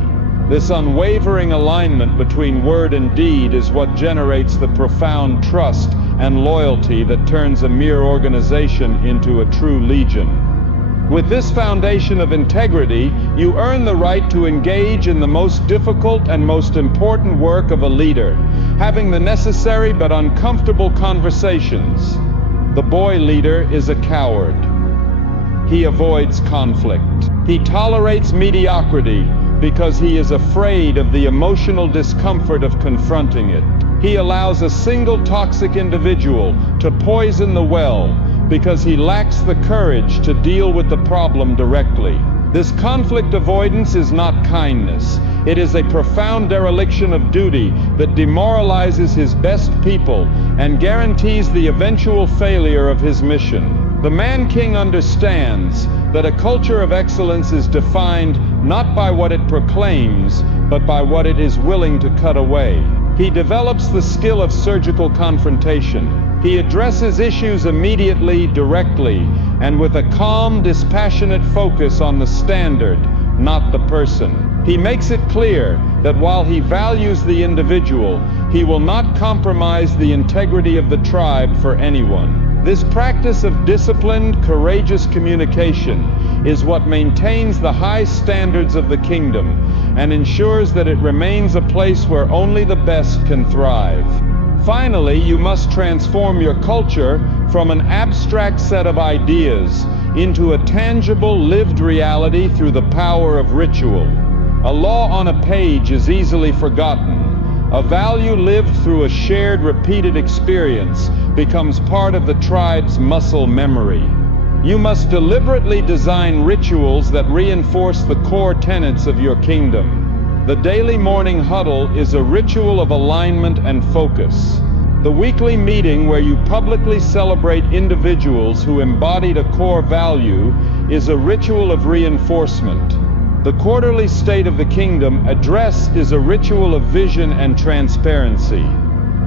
This unwavering alignment between word and deed is what generates the profound trust and loyalty that turns a mere organization into a true legion. With this foundation of integrity, you earn the right to engage in the most difficult and most important work of a leader, having the necessary but uncomfortable conversations. The boy leader is a coward. He avoids conflict. He tolerates mediocrity because he is afraid of the emotional discomfort of confronting it. He allows a single toxic individual to poison the well because he lacks the courage to deal with the problem directly. This conflict avoidance is not kindness. It is a profound dereliction of duty that demoralizes his best people and guarantees the eventual failure of his mission. The man king understands that a culture of excellence is defined not by what it proclaims, but by what it is willing to cut away. He develops the skill of surgical confrontation. He addresses issues immediately, directly, and with a calm, dispassionate focus on the standard, not the person. He makes it clear that while he values the individual, he will not compromise the integrity of the tribe for anyone. This practice of disciplined, courageous communication is what maintains the high standards of the kingdom and ensures that it remains a place where only the best can thrive. Finally, you must transform your culture from an abstract set of ideas into a tangible, lived reality through the power of ritual. A law on a page is easily forgotten. A value lived through a shared, repeated experience becomes part of the tribe's muscle memory. You must deliberately design rituals that reinforce the core tenets of your kingdom. The daily morning huddle is a ritual of alignment and focus. The weekly meeting where you publicly celebrate individuals who embodied a core value is a ritual of reinforcement. The quarterly State of the Kingdom address is a ritual of vision and transparency.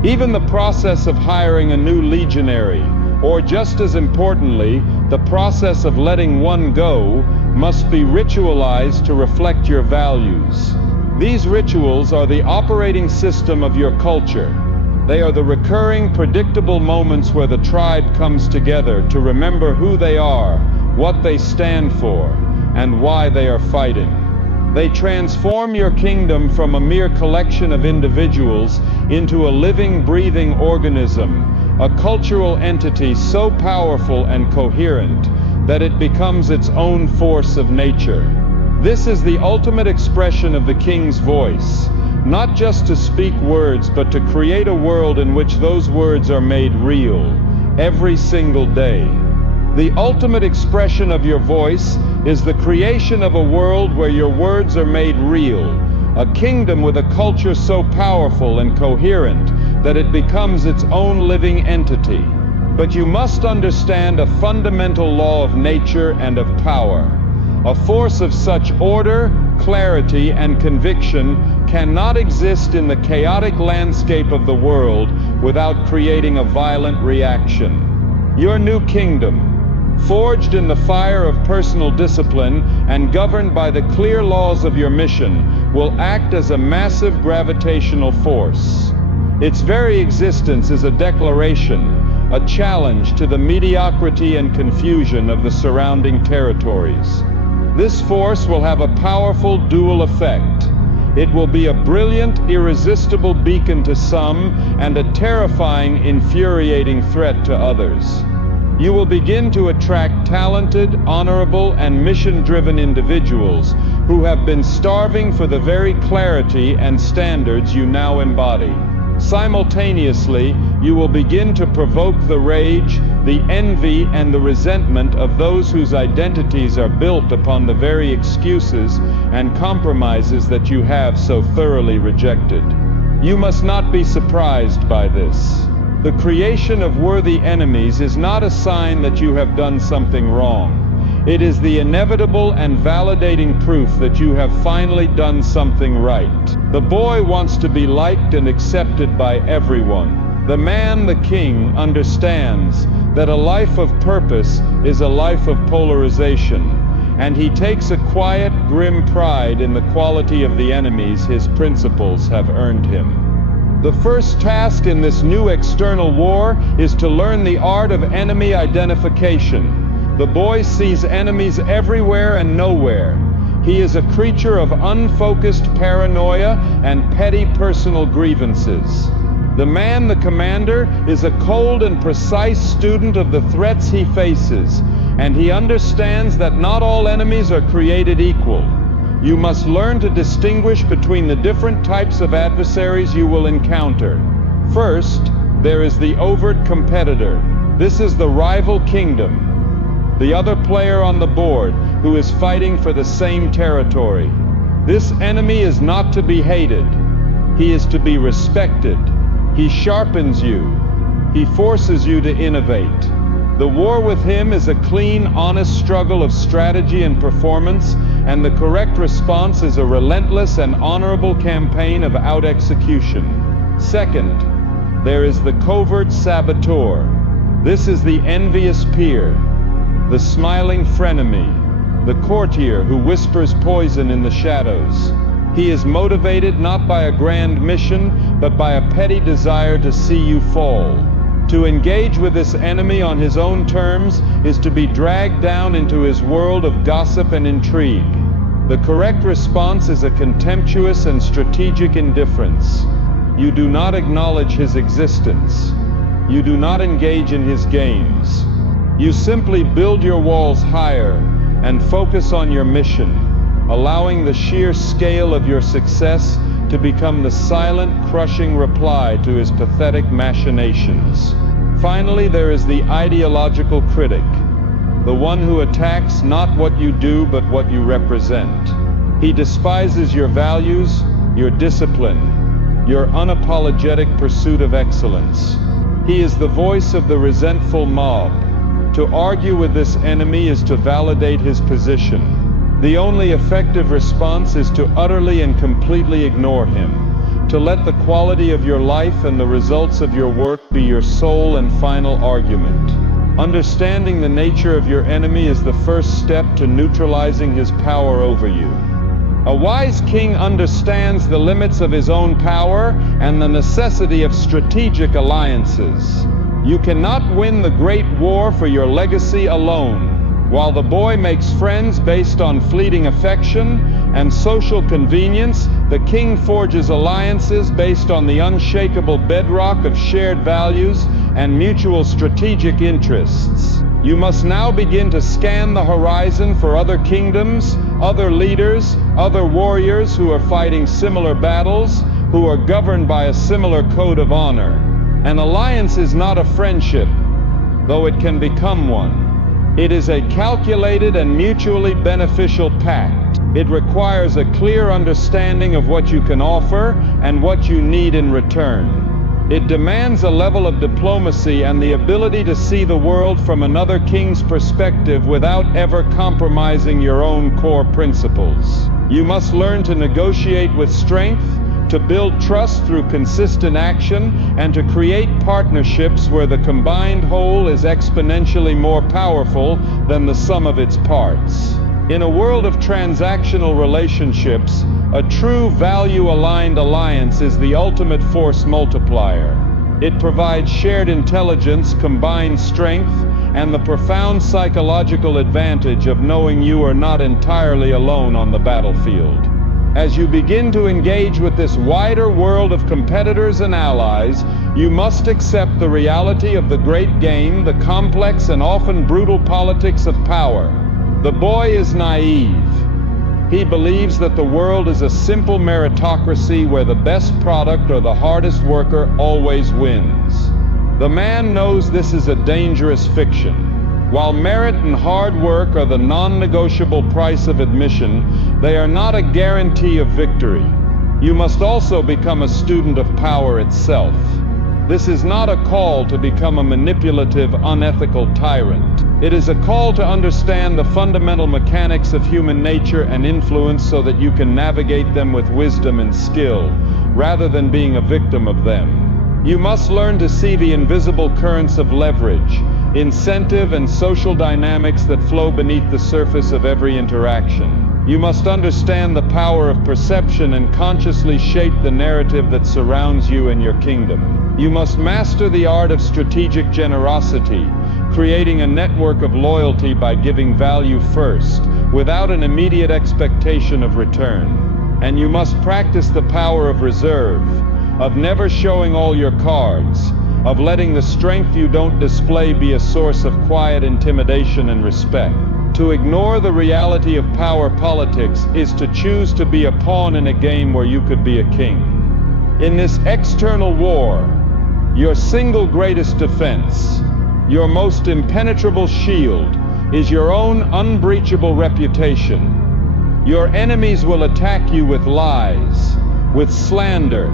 Even the process of hiring a new legionary, or just as importantly, the process of letting one go, must be ritualized to reflect your values. These rituals are the operating system of your culture. They are the recurring, predictable moments where the tribe comes together to remember who they are, what they stand for, and why they are fighting. They transform your kingdom from a mere collection of individuals into a living, breathing organism, a cultural entity so powerful and coherent that it becomes its own force of nature. This is the ultimate expression of the king's voice, not just to speak words, but to create a world in which those words are made real, every single day. The ultimate expression of your voice is the creation of a world where your words are made real, a kingdom with a culture so powerful and coherent that it becomes its own living entity. But you must understand a fundamental law of nature and of power. A force of such order, clarity, and conviction cannot exist in the chaotic landscape of the world without creating a violent reaction. Your new kingdom, forged in the fire of personal discipline and governed by the clear laws of your mission, will act as a massive gravitational force. Its very existence is a declaration, a challenge to the mediocrity and confusion of the surrounding territories. This force will have a powerful dual effect. It will be a brilliant, irresistible beacon to some and a terrifying, infuriating threat to others. You will begin to attract talented, honorable, and mission-driven individuals who have been starving for the very clarity and standards you now embody. Simultaneously, you will begin to provoke the rage, the envy, and the resentment of those whose identities are built upon the very excuses and compromises that you have so thoroughly rejected. You must not be surprised by this. The creation of worthy enemies is not a sign that you have done something wrong. It is the inevitable and validating proof that you have finally done something right. The boy wants to be liked and accepted by everyone. The man, the king, understands that a life of purpose is a life of polarization, and he takes a quiet, grim pride in the quality of the enemies his principles have earned him. The first task in this new external war is to learn the art of enemy identification. The boy sees enemies everywhere and nowhere. He is a creature of unfocused paranoia and petty personal grievances. The man, the commander, is a cold and precise student of the threats he faces, and he understands that not all enemies are created equal. You must learn to distinguish between the different types of adversaries you will encounter. First, there is the overt competitor. This is the rival kingdom, the other player on the board who is fighting for the same territory. This enemy is not to be hated. He is to be respected. He sharpens you. He forces you to innovate. The war with him is a clean, honest struggle of strategy and performance, and the correct response is a relentless and honorable campaign of out-execution. Second, there is the covert saboteur. This is the envious peer, the smiling frenemy, the courtier who whispers poison in the shadows. He is motivated not by a grand mission, but by a petty desire to see you fall. To engage with this enemy on his own terms is to be dragged down into his world of gossip and intrigue. The correct response is a contemptuous and strategic indifference. You do not acknowledge his existence. You do not engage in his games. You simply build your walls higher and focus on your mission, allowing the sheer scale of your success to become the silent, crushing reply to his pathetic machinations. Finally, there is the ideological critic, the one who attacks not what you do but what you represent. He despises your values, your discipline, your unapologetic pursuit of excellence. He is the voice of the resentful mob. To argue with this enemy is to validate his position. The only effective response is to utterly and completely ignore him, to let the quality of your life and the results of your work be your sole and final argument. Understanding the nature of your enemy is the first step to neutralizing his power over you. A wise king understands the limits of his own power and the necessity of strategic alliances. You cannot win the great war for your legacy alone. While the boy makes friends based on fleeting affection and social convenience, the king forges alliances based on the unshakable bedrock of shared values and mutual strategic interests. You must now begin to scan the horizon for other kingdoms, other leaders, other warriors who are fighting similar battles, who are governed by a similar code of honor. An alliance is not a friendship, though it can become one. It is a calculated and mutually beneficial pact. It requires a clear understanding of what you can offer and what you need in return. It demands a level of diplomacy and the ability to see the world from another king's perspective without ever compromising your own core principles. You must learn to negotiate with strength, to build trust through consistent action, and to create partnerships where the combined whole is exponentially more powerful than the sum of its parts. In a world of transactional relationships, a true value-aligned alliance is the ultimate force multiplier. It provides shared intelligence, combined strength, and the profound psychological advantage of knowing you are not entirely alone on the battlefield. As you begin to engage with this wider world of competitors and allies, you must accept the reality of the great game, the complex and often brutal politics of power. The boy is naive. He believes that the world is a simple meritocracy where the best product or the hardest worker always wins. The man knows this is a dangerous fiction. While merit and hard work are the non-negotiable price of admission, they are not a guarantee of victory. You must also become a student of power itself. This is not a call to become a manipulative, unethical tyrant. It is a call to understand the fundamental mechanics of human nature and influence so that you can navigate them with wisdom and skill, rather than being a victim of them. You must learn to see the invisible currents of leverage, incentive, and social dynamics that flow beneath the surface of every interaction. You must understand the power of perception and consciously shape the narrative that surrounds you and your kingdom. You must master the art of strategic generosity, creating a network of loyalty by giving value first, without an immediate expectation of return. And you must practice the power of reserve, of never showing all your cards, of letting the strength you don't display be a source of quiet intimidation and respect. To ignore the reality of power politics is to choose to be a pawn in a game where you could be a king. In this external war, your single greatest defense, your most impenetrable shield, is your own unbreachable reputation. Your enemies will attack you with lies, with slander,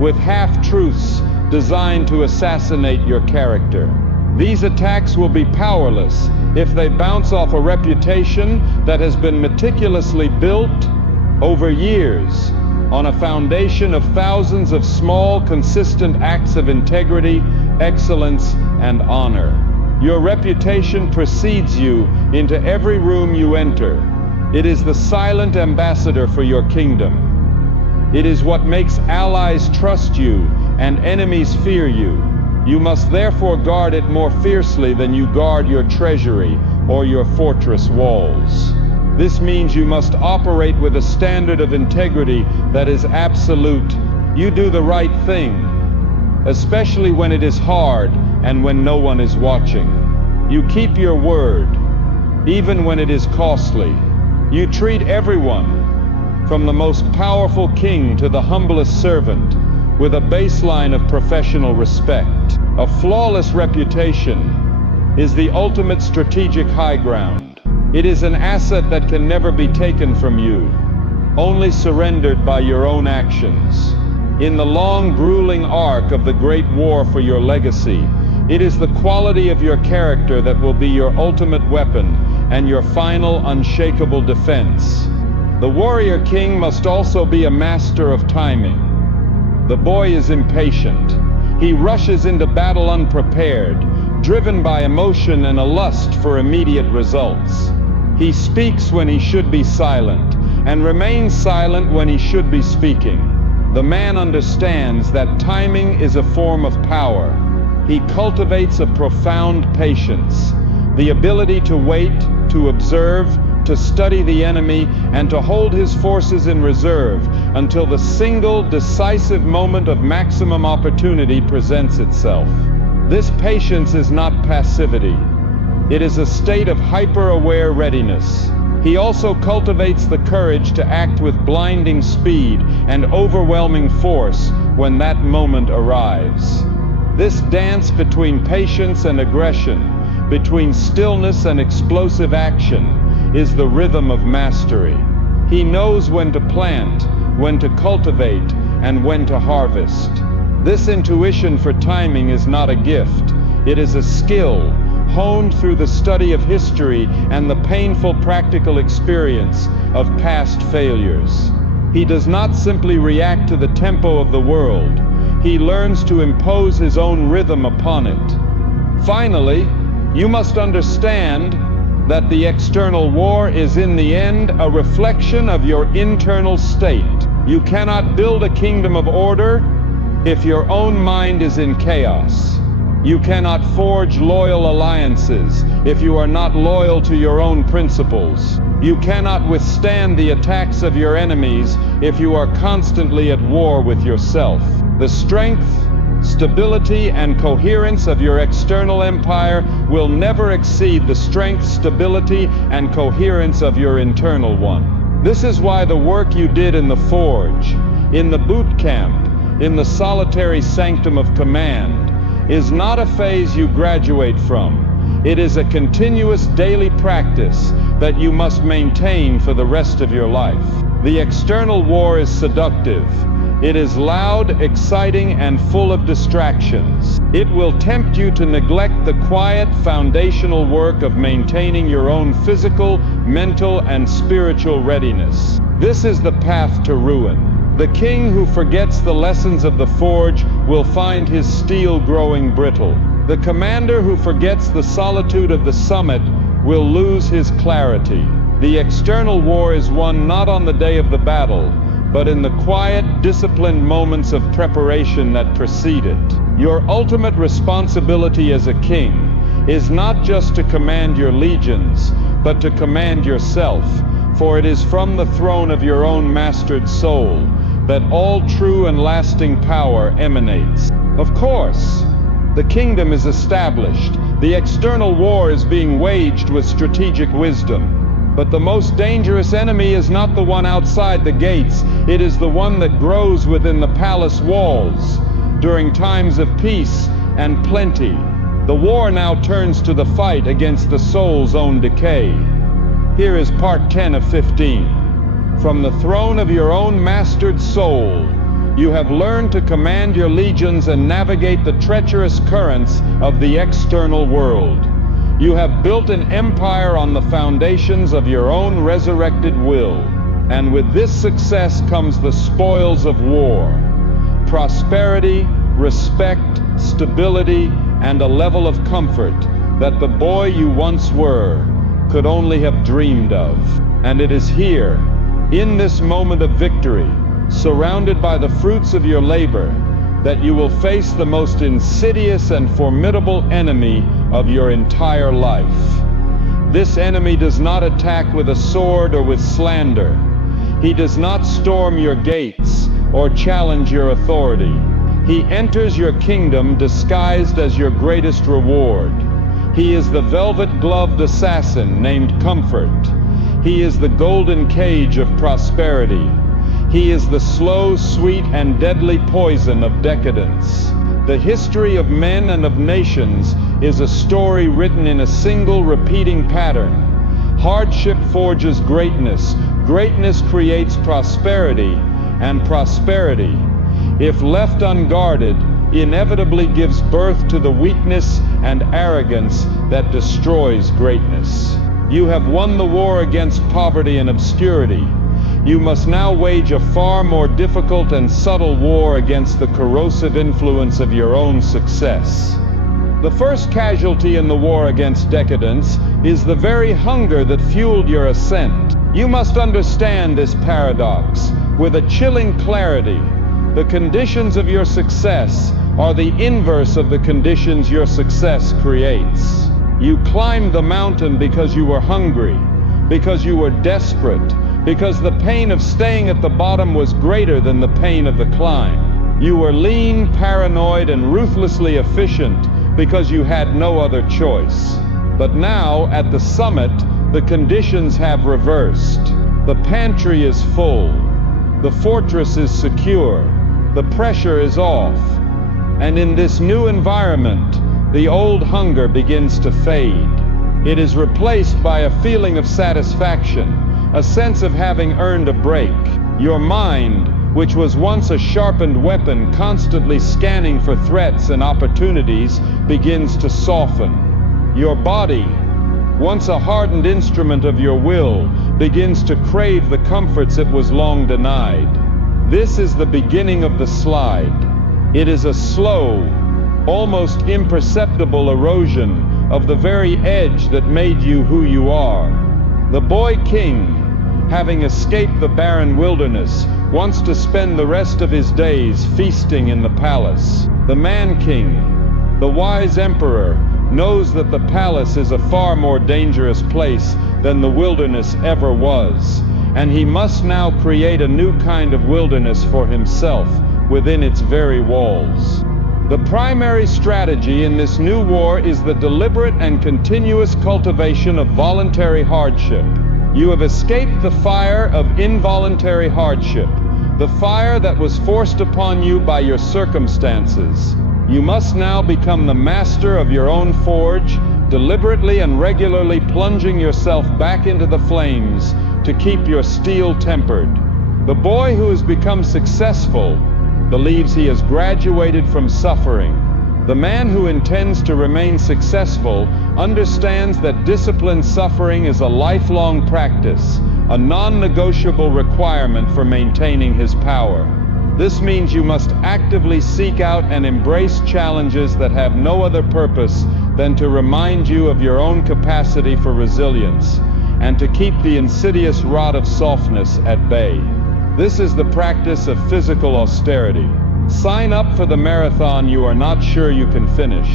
with half-truths designed to assassinate your character. These attacks will be powerless if they bounce off a reputation that has been meticulously built over years on a foundation of thousands of small, consistent acts of integrity, excellence, and honor. Your reputation precedes you into every room you enter. It is the silent ambassador for your kingdom. It is what makes allies trust you and enemies fear you. You must therefore guard it more fiercely than you guard your treasury or your fortress walls. This means you must operate with a standard of integrity that is absolute. You do the right thing, especially when it is hard and when no one is watching. You keep your word, even when it is costly. You treat everyone, from the most powerful king to the humblest servant, with a baseline of professional respect. A flawless reputation is the ultimate strategic high ground. It is an asset that can never be taken from you, only surrendered by your own actions. In the long, grueling arc of the great war for your legacy, it is the quality of your character that will be your ultimate weapon and your final, unshakable defense. The warrior king must also be a master of timing. The boy is impatient. He rushes into battle unprepared, driven by emotion and a lust for immediate results. He speaks when he should be silent, and remains silent when he should be speaking. The man understands that timing is a form of power. He cultivates a profound patience, the ability to wait, to observe, to study the enemy, and to hold his forces in reserve until the single decisive moment of maximum opportunity presents itself. This patience is not passivity. It is a state of hyper-aware readiness. He also cultivates the courage to act with blinding speed and overwhelming force when that moment arrives. This dance between patience and aggression, between stillness and explosive action, is the rhythm of mastery. He knows when to plant, when to cultivate, and when to harvest. This intuition for timing is not a gift. It is a skill, honed through the study of history and the painful practical experience of past failures. He does not simply react to the tempo of the world. He learns to impose his own rhythm upon it. Finally, you must understand that the external war is in the end a reflection of your internal state. You cannot build a kingdom of order if your own mind is in chaos. You cannot forge loyal alliances if you are not loyal to your own principles. You cannot withstand the attacks of your enemies if you are constantly at war with yourself. The strength, stability, and coherence of your external empire will never exceed the strength, stability, and coherence of your internal one. This is why the work you did in the forge, in the boot camp, in the solitary sanctum of command, is not a phase you graduate from. It is a continuous daily practice that you must maintain for the rest of your life. The external war is seductive. It is loud, exciting, and full of distractions. It will tempt you to neglect the quiet, foundational work of maintaining your own physical, mental, and spiritual readiness. This is the path to ruin. The king who forgets the lessons of the forge will find his steel growing brittle. The commander who forgets the solitude of the summit will lose his clarity. The external war is won not on the day of the battle, but in the quiet, disciplined moments of preparation that precede it. Your ultimate responsibility as a king is not just to command your legions, but to command yourself, for it is from the throne of your own mastered soul that all true and lasting power emanates. Of course, the kingdom is established. The external war is being waged with strategic wisdom. But the most dangerous enemy is not the one outside the gates. It is the one that grows within the palace walls. During times of peace and plenty, the war now turns to the fight against the soul's own decay. Here is part 10 of 15. From the throne of your own mastered soul, You have learned to command your legions and navigate the treacherous currents of the external world. You have built an empire on the foundations of your own resurrected will. And with this success comes the spoils of war: prosperity, respect, stability, and a level of comfort that the boy you once were could only have dreamed of. And it is here, in this moment of victory, surrounded by the fruits of your labor, that you will face the most insidious and formidable enemy of your entire life. This enemy does not attack with a sword or with slander. He does not storm your gates or challenge your authority. He enters your kingdom disguised as your greatest reward. He is the velvet-gloved assassin named Comfort. He is the golden cage of prosperity. He is the slow, sweet, and deadly poison of decadence. The history of men and of nations is a story written in a single repeating pattern. Hardship forges greatness. Greatness creates prosperity, and prosperity, if left unguarded, inevitably gives birth to the weakness and arrogance that destroys greatness. You have won the war against poverty and obscurity. You must now wage a far more difficult and subtle war against the corrosive influence of your own success. The first casualty in the war against decadence is the very hunger that fueled your ascent. You must understand this paradox with a chilling clarity. The conditions of your success are the inverse of the conditions your success creates. You climbed the mountain because you were hungry, because you were desperate, because the pain of staying at the bottom was greater than the pain of the climb. You were lean, paranoid, and ruthlessly efficient because you had no other choice. But now, at the summit, the conditions have reversed. The pantry is full. The fortress is secure. The pressure is off. And in this new environment, the old hunger begins to fade. It is replaced by a feeling of satisfaction, a sense of having earned a break. Your mind, which was once a sharpened weapon constantly scanning for threats and opportunities, begins to soften. Your body, once a hardened instrument of your will, begins to crave the comforts it was long denied. This is the beginning of the slide. It is a slow, almost imperceptible erosion of the very edge that made you who you are. The boy king, having escaped the barren wilderness, wants to spend the rest of his days feasting in the palace. The man king, the wise emperor, knows that the palace is a far more dangerous place than the wilderness ever was, and he must now create a new kind of wilderness for himself within its very walls. The primary strategy in this new war is the deliberate and continuous cultivation of voluntary hardship. You have escaped the fire of involuntary hardship, the fire that was forced upon you by your circumstances. You must now become the master of your own forge, deliberately and regularly plunging yourself back into the flames to keep your steel tempered. The boy who has become successful believes he has graduated from suffering. The man who intends to remain successful understands that disciplined suffering is a lifelong practice, a non-negotiable requirement for maintaining his power. This means you must actively seek out and embrace challenges that have no other purpose than to remind you of your own capacity for resilience and to keep the insidious rot of softness at bay. This is the practice of physical austerity. Sign up for the marathon you are not sure you can finish.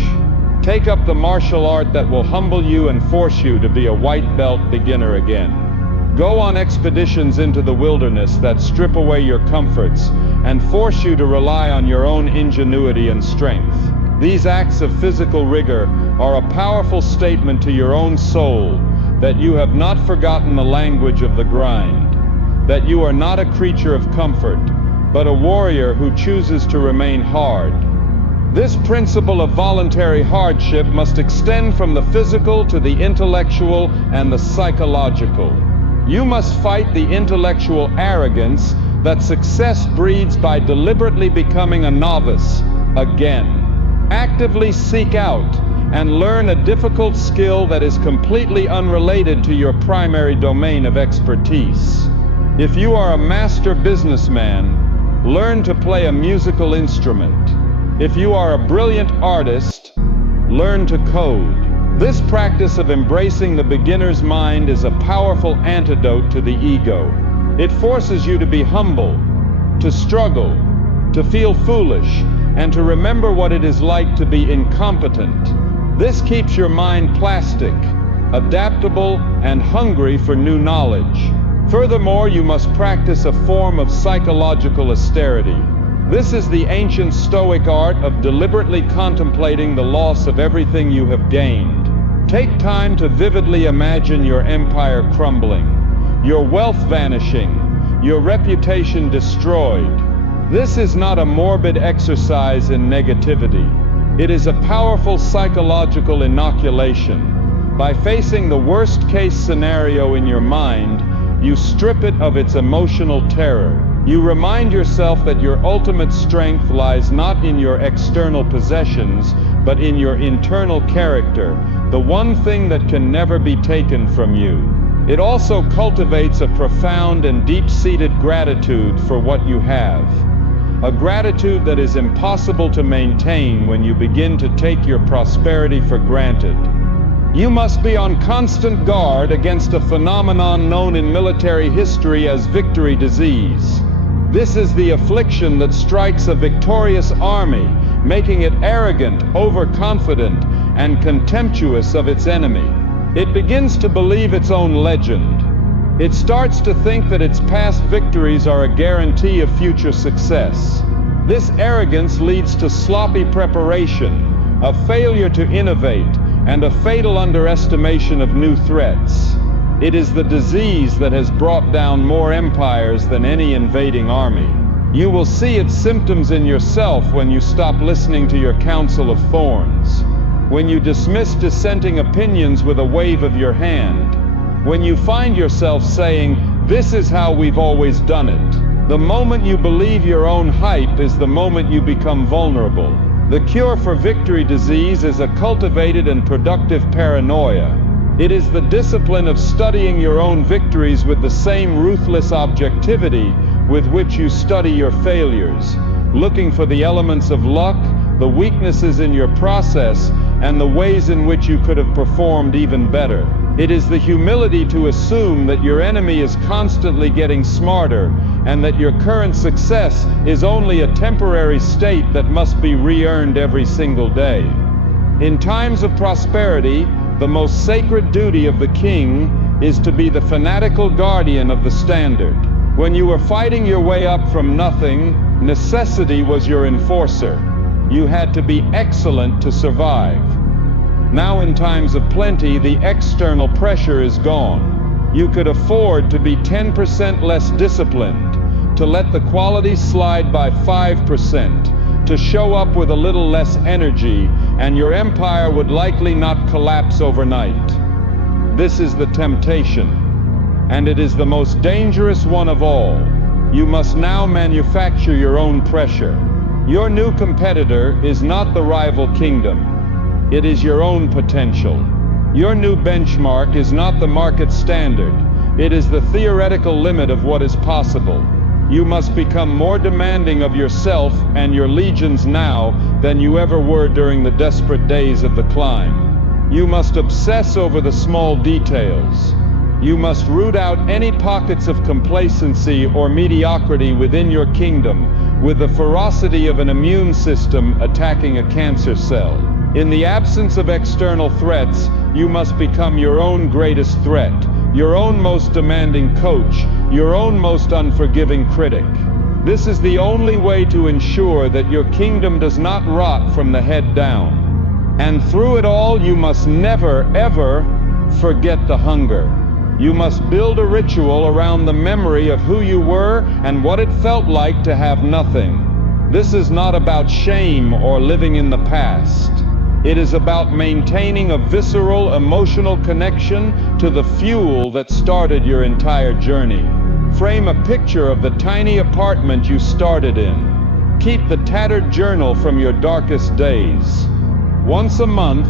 Take up the martial art that will humble you and force you to be a white belt beginner again. Go on expeditions into the wilderness that strip away your comforts and force you to rely on your own ingenuity and strength. These acts of physical rigor are a powerful statement to your own soul that you have not forgotten the language of the grind, that you are not a creature of comfort, but a warrior who chooses to remain hard. This principle of voluntary hardship must extend from the physical to the intellectual and the psychological. You must fight the intellectual arrogance that success breeds by deliberately becoming a novice again. Actively seek out and learn a difficult skill that is completely unrelated to your primary domain of expertise. If you are a master businessman, learn to play a musical instrument. If you are a brilliant artist, learn to code. This practice of embracing the beginner's mind is a powerful antidote to the ego. It forces you to be humble, to struggle, to feel foolish, and to remember what it is like to be incompetent. This keeps your mind plastic, adaptable, and hungry for new knowledge. Furthermore, you must practice a form of psychological austerity. This is the ancient Stoic art of deliberately contemplating the loss of everything you have gained. Take time to vividly imagine your empire crumbling, your wealth vanishing, your reputation destroyed. This is not a morbid exercise in negativity. It is a powerful psychological inoculation. By facing the worst-case scenario in your mind, you strip it of its emotional terror. You remind yourself that your ultimate strength lies not in your external possessions, but in your internal character, the one thing that can never be taken from you. It also cultivates a profound and deep-seated gratitude for what you have. A gratitude that is impossible to maintain when you begin to take your prosperity for granted. You must be on constant guard against a phenomenon known in military history as victory disease. This is the affliction that strikes a victorious army, making it arrogant, overconfident, and contemptuous of its enemy. It begins to believe its own legend. It starts to think that its past victories are a guarantee of future success. This arrogance leads to sloppy preparation, a failure to innovate, and a fatal underestimation of new threats. It is the disease that has brought down more empires than any invading army. You will see its symptoms in yourself when you stop listening to your counsel of thorns, when you dismiss dissenting opinions with a wave of your hand, when you find yourself saying, "This is how we've always done it." The moment you believe your own hype is the moment you become vulnerable. The cure for victory disease is a cultivated and productive paranoia. It is the discipline of studying your own victories with the same ruthless objectivity with which you study your failures, looking for the elements of luck, the weaknesses in your process, and the ways in which you could have performed even better. It is the humility to assume that your enemy is constantly getting smarter and that your current success is only a temporary state that must be re-earned every single day. In times of prosperity, the most sacred duty of the king is to be the fanatical guardian of the standard. When you were fighting your way up from nothing, necessity was your enforcer. You had to be excellent to survive. Now in times of plenty, the external pressure is gone. You could afford to be 10% less disciplined, to let the quality slide by 5%, to show up with a little less energy, and your empire would likely not collapse overnight. This is the temptation, and it is the most dangerous one of all. You must now manufacture your own pressure. Your new competitor is not the rival kingdom. It is your own potential. Your new benchmark is not the market standard. It is the theoretical limit of what is possible. You must become more demanding of yourself and your legions now than you ever were during the desperate days of the climb. You must obsess over the small details. You must root out any pockets of complacency or mediocrity within your kingdom with the ferocity of an immune system attacking a cancer cell. In the absence of external threats, you must become your own greatest threat, your own most demanding coach, your own most unforgiving critic. This is the only way to ensure that your kingdom does not rot from the head down. And through it all, you must never, ever forget the hunger. You must build a ritual around the memory of who you were and what it felt like to have nothing. This is not about shame or living in the past. It is about maintaining a visceral, emotional connection to the fuel that started your entire journey. Frame a picture of the tiny apartment you started in. Keep the tattered journal from your darkest days. Once a month,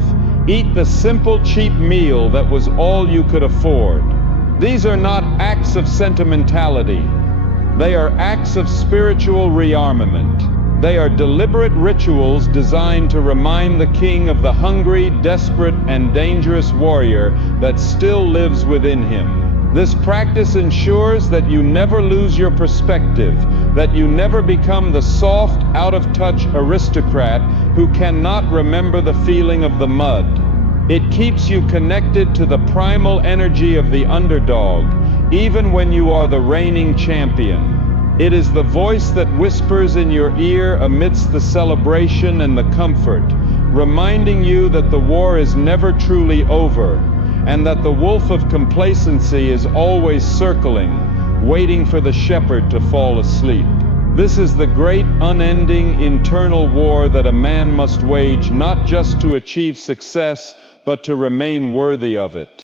eat the simple, cheap meal that was all you could afford. These are not acts of sentimentality. They are acts of spiritual rearmament. They are deliberate rituals designed to remind the king of the hungry, desperate, and dangerous warrior that still lives within him. This practice ensures that you never lose your perspective, that you never become the soft, out-of-touch aristocrat who cannot remember the feeling of the mud. It keeps you connected to the primal energy of the underdog, even when you are the reigning champion. It is the voice that whispers in your ear amidst the celebration and the comfort, reminding you that the war is never truly over, and that the wolf of complacency is always circling, waiting for the shepherd to fall asleep. This is the great, unending, internal war that a man must wage not just to achieve success, but to remain worthy of it.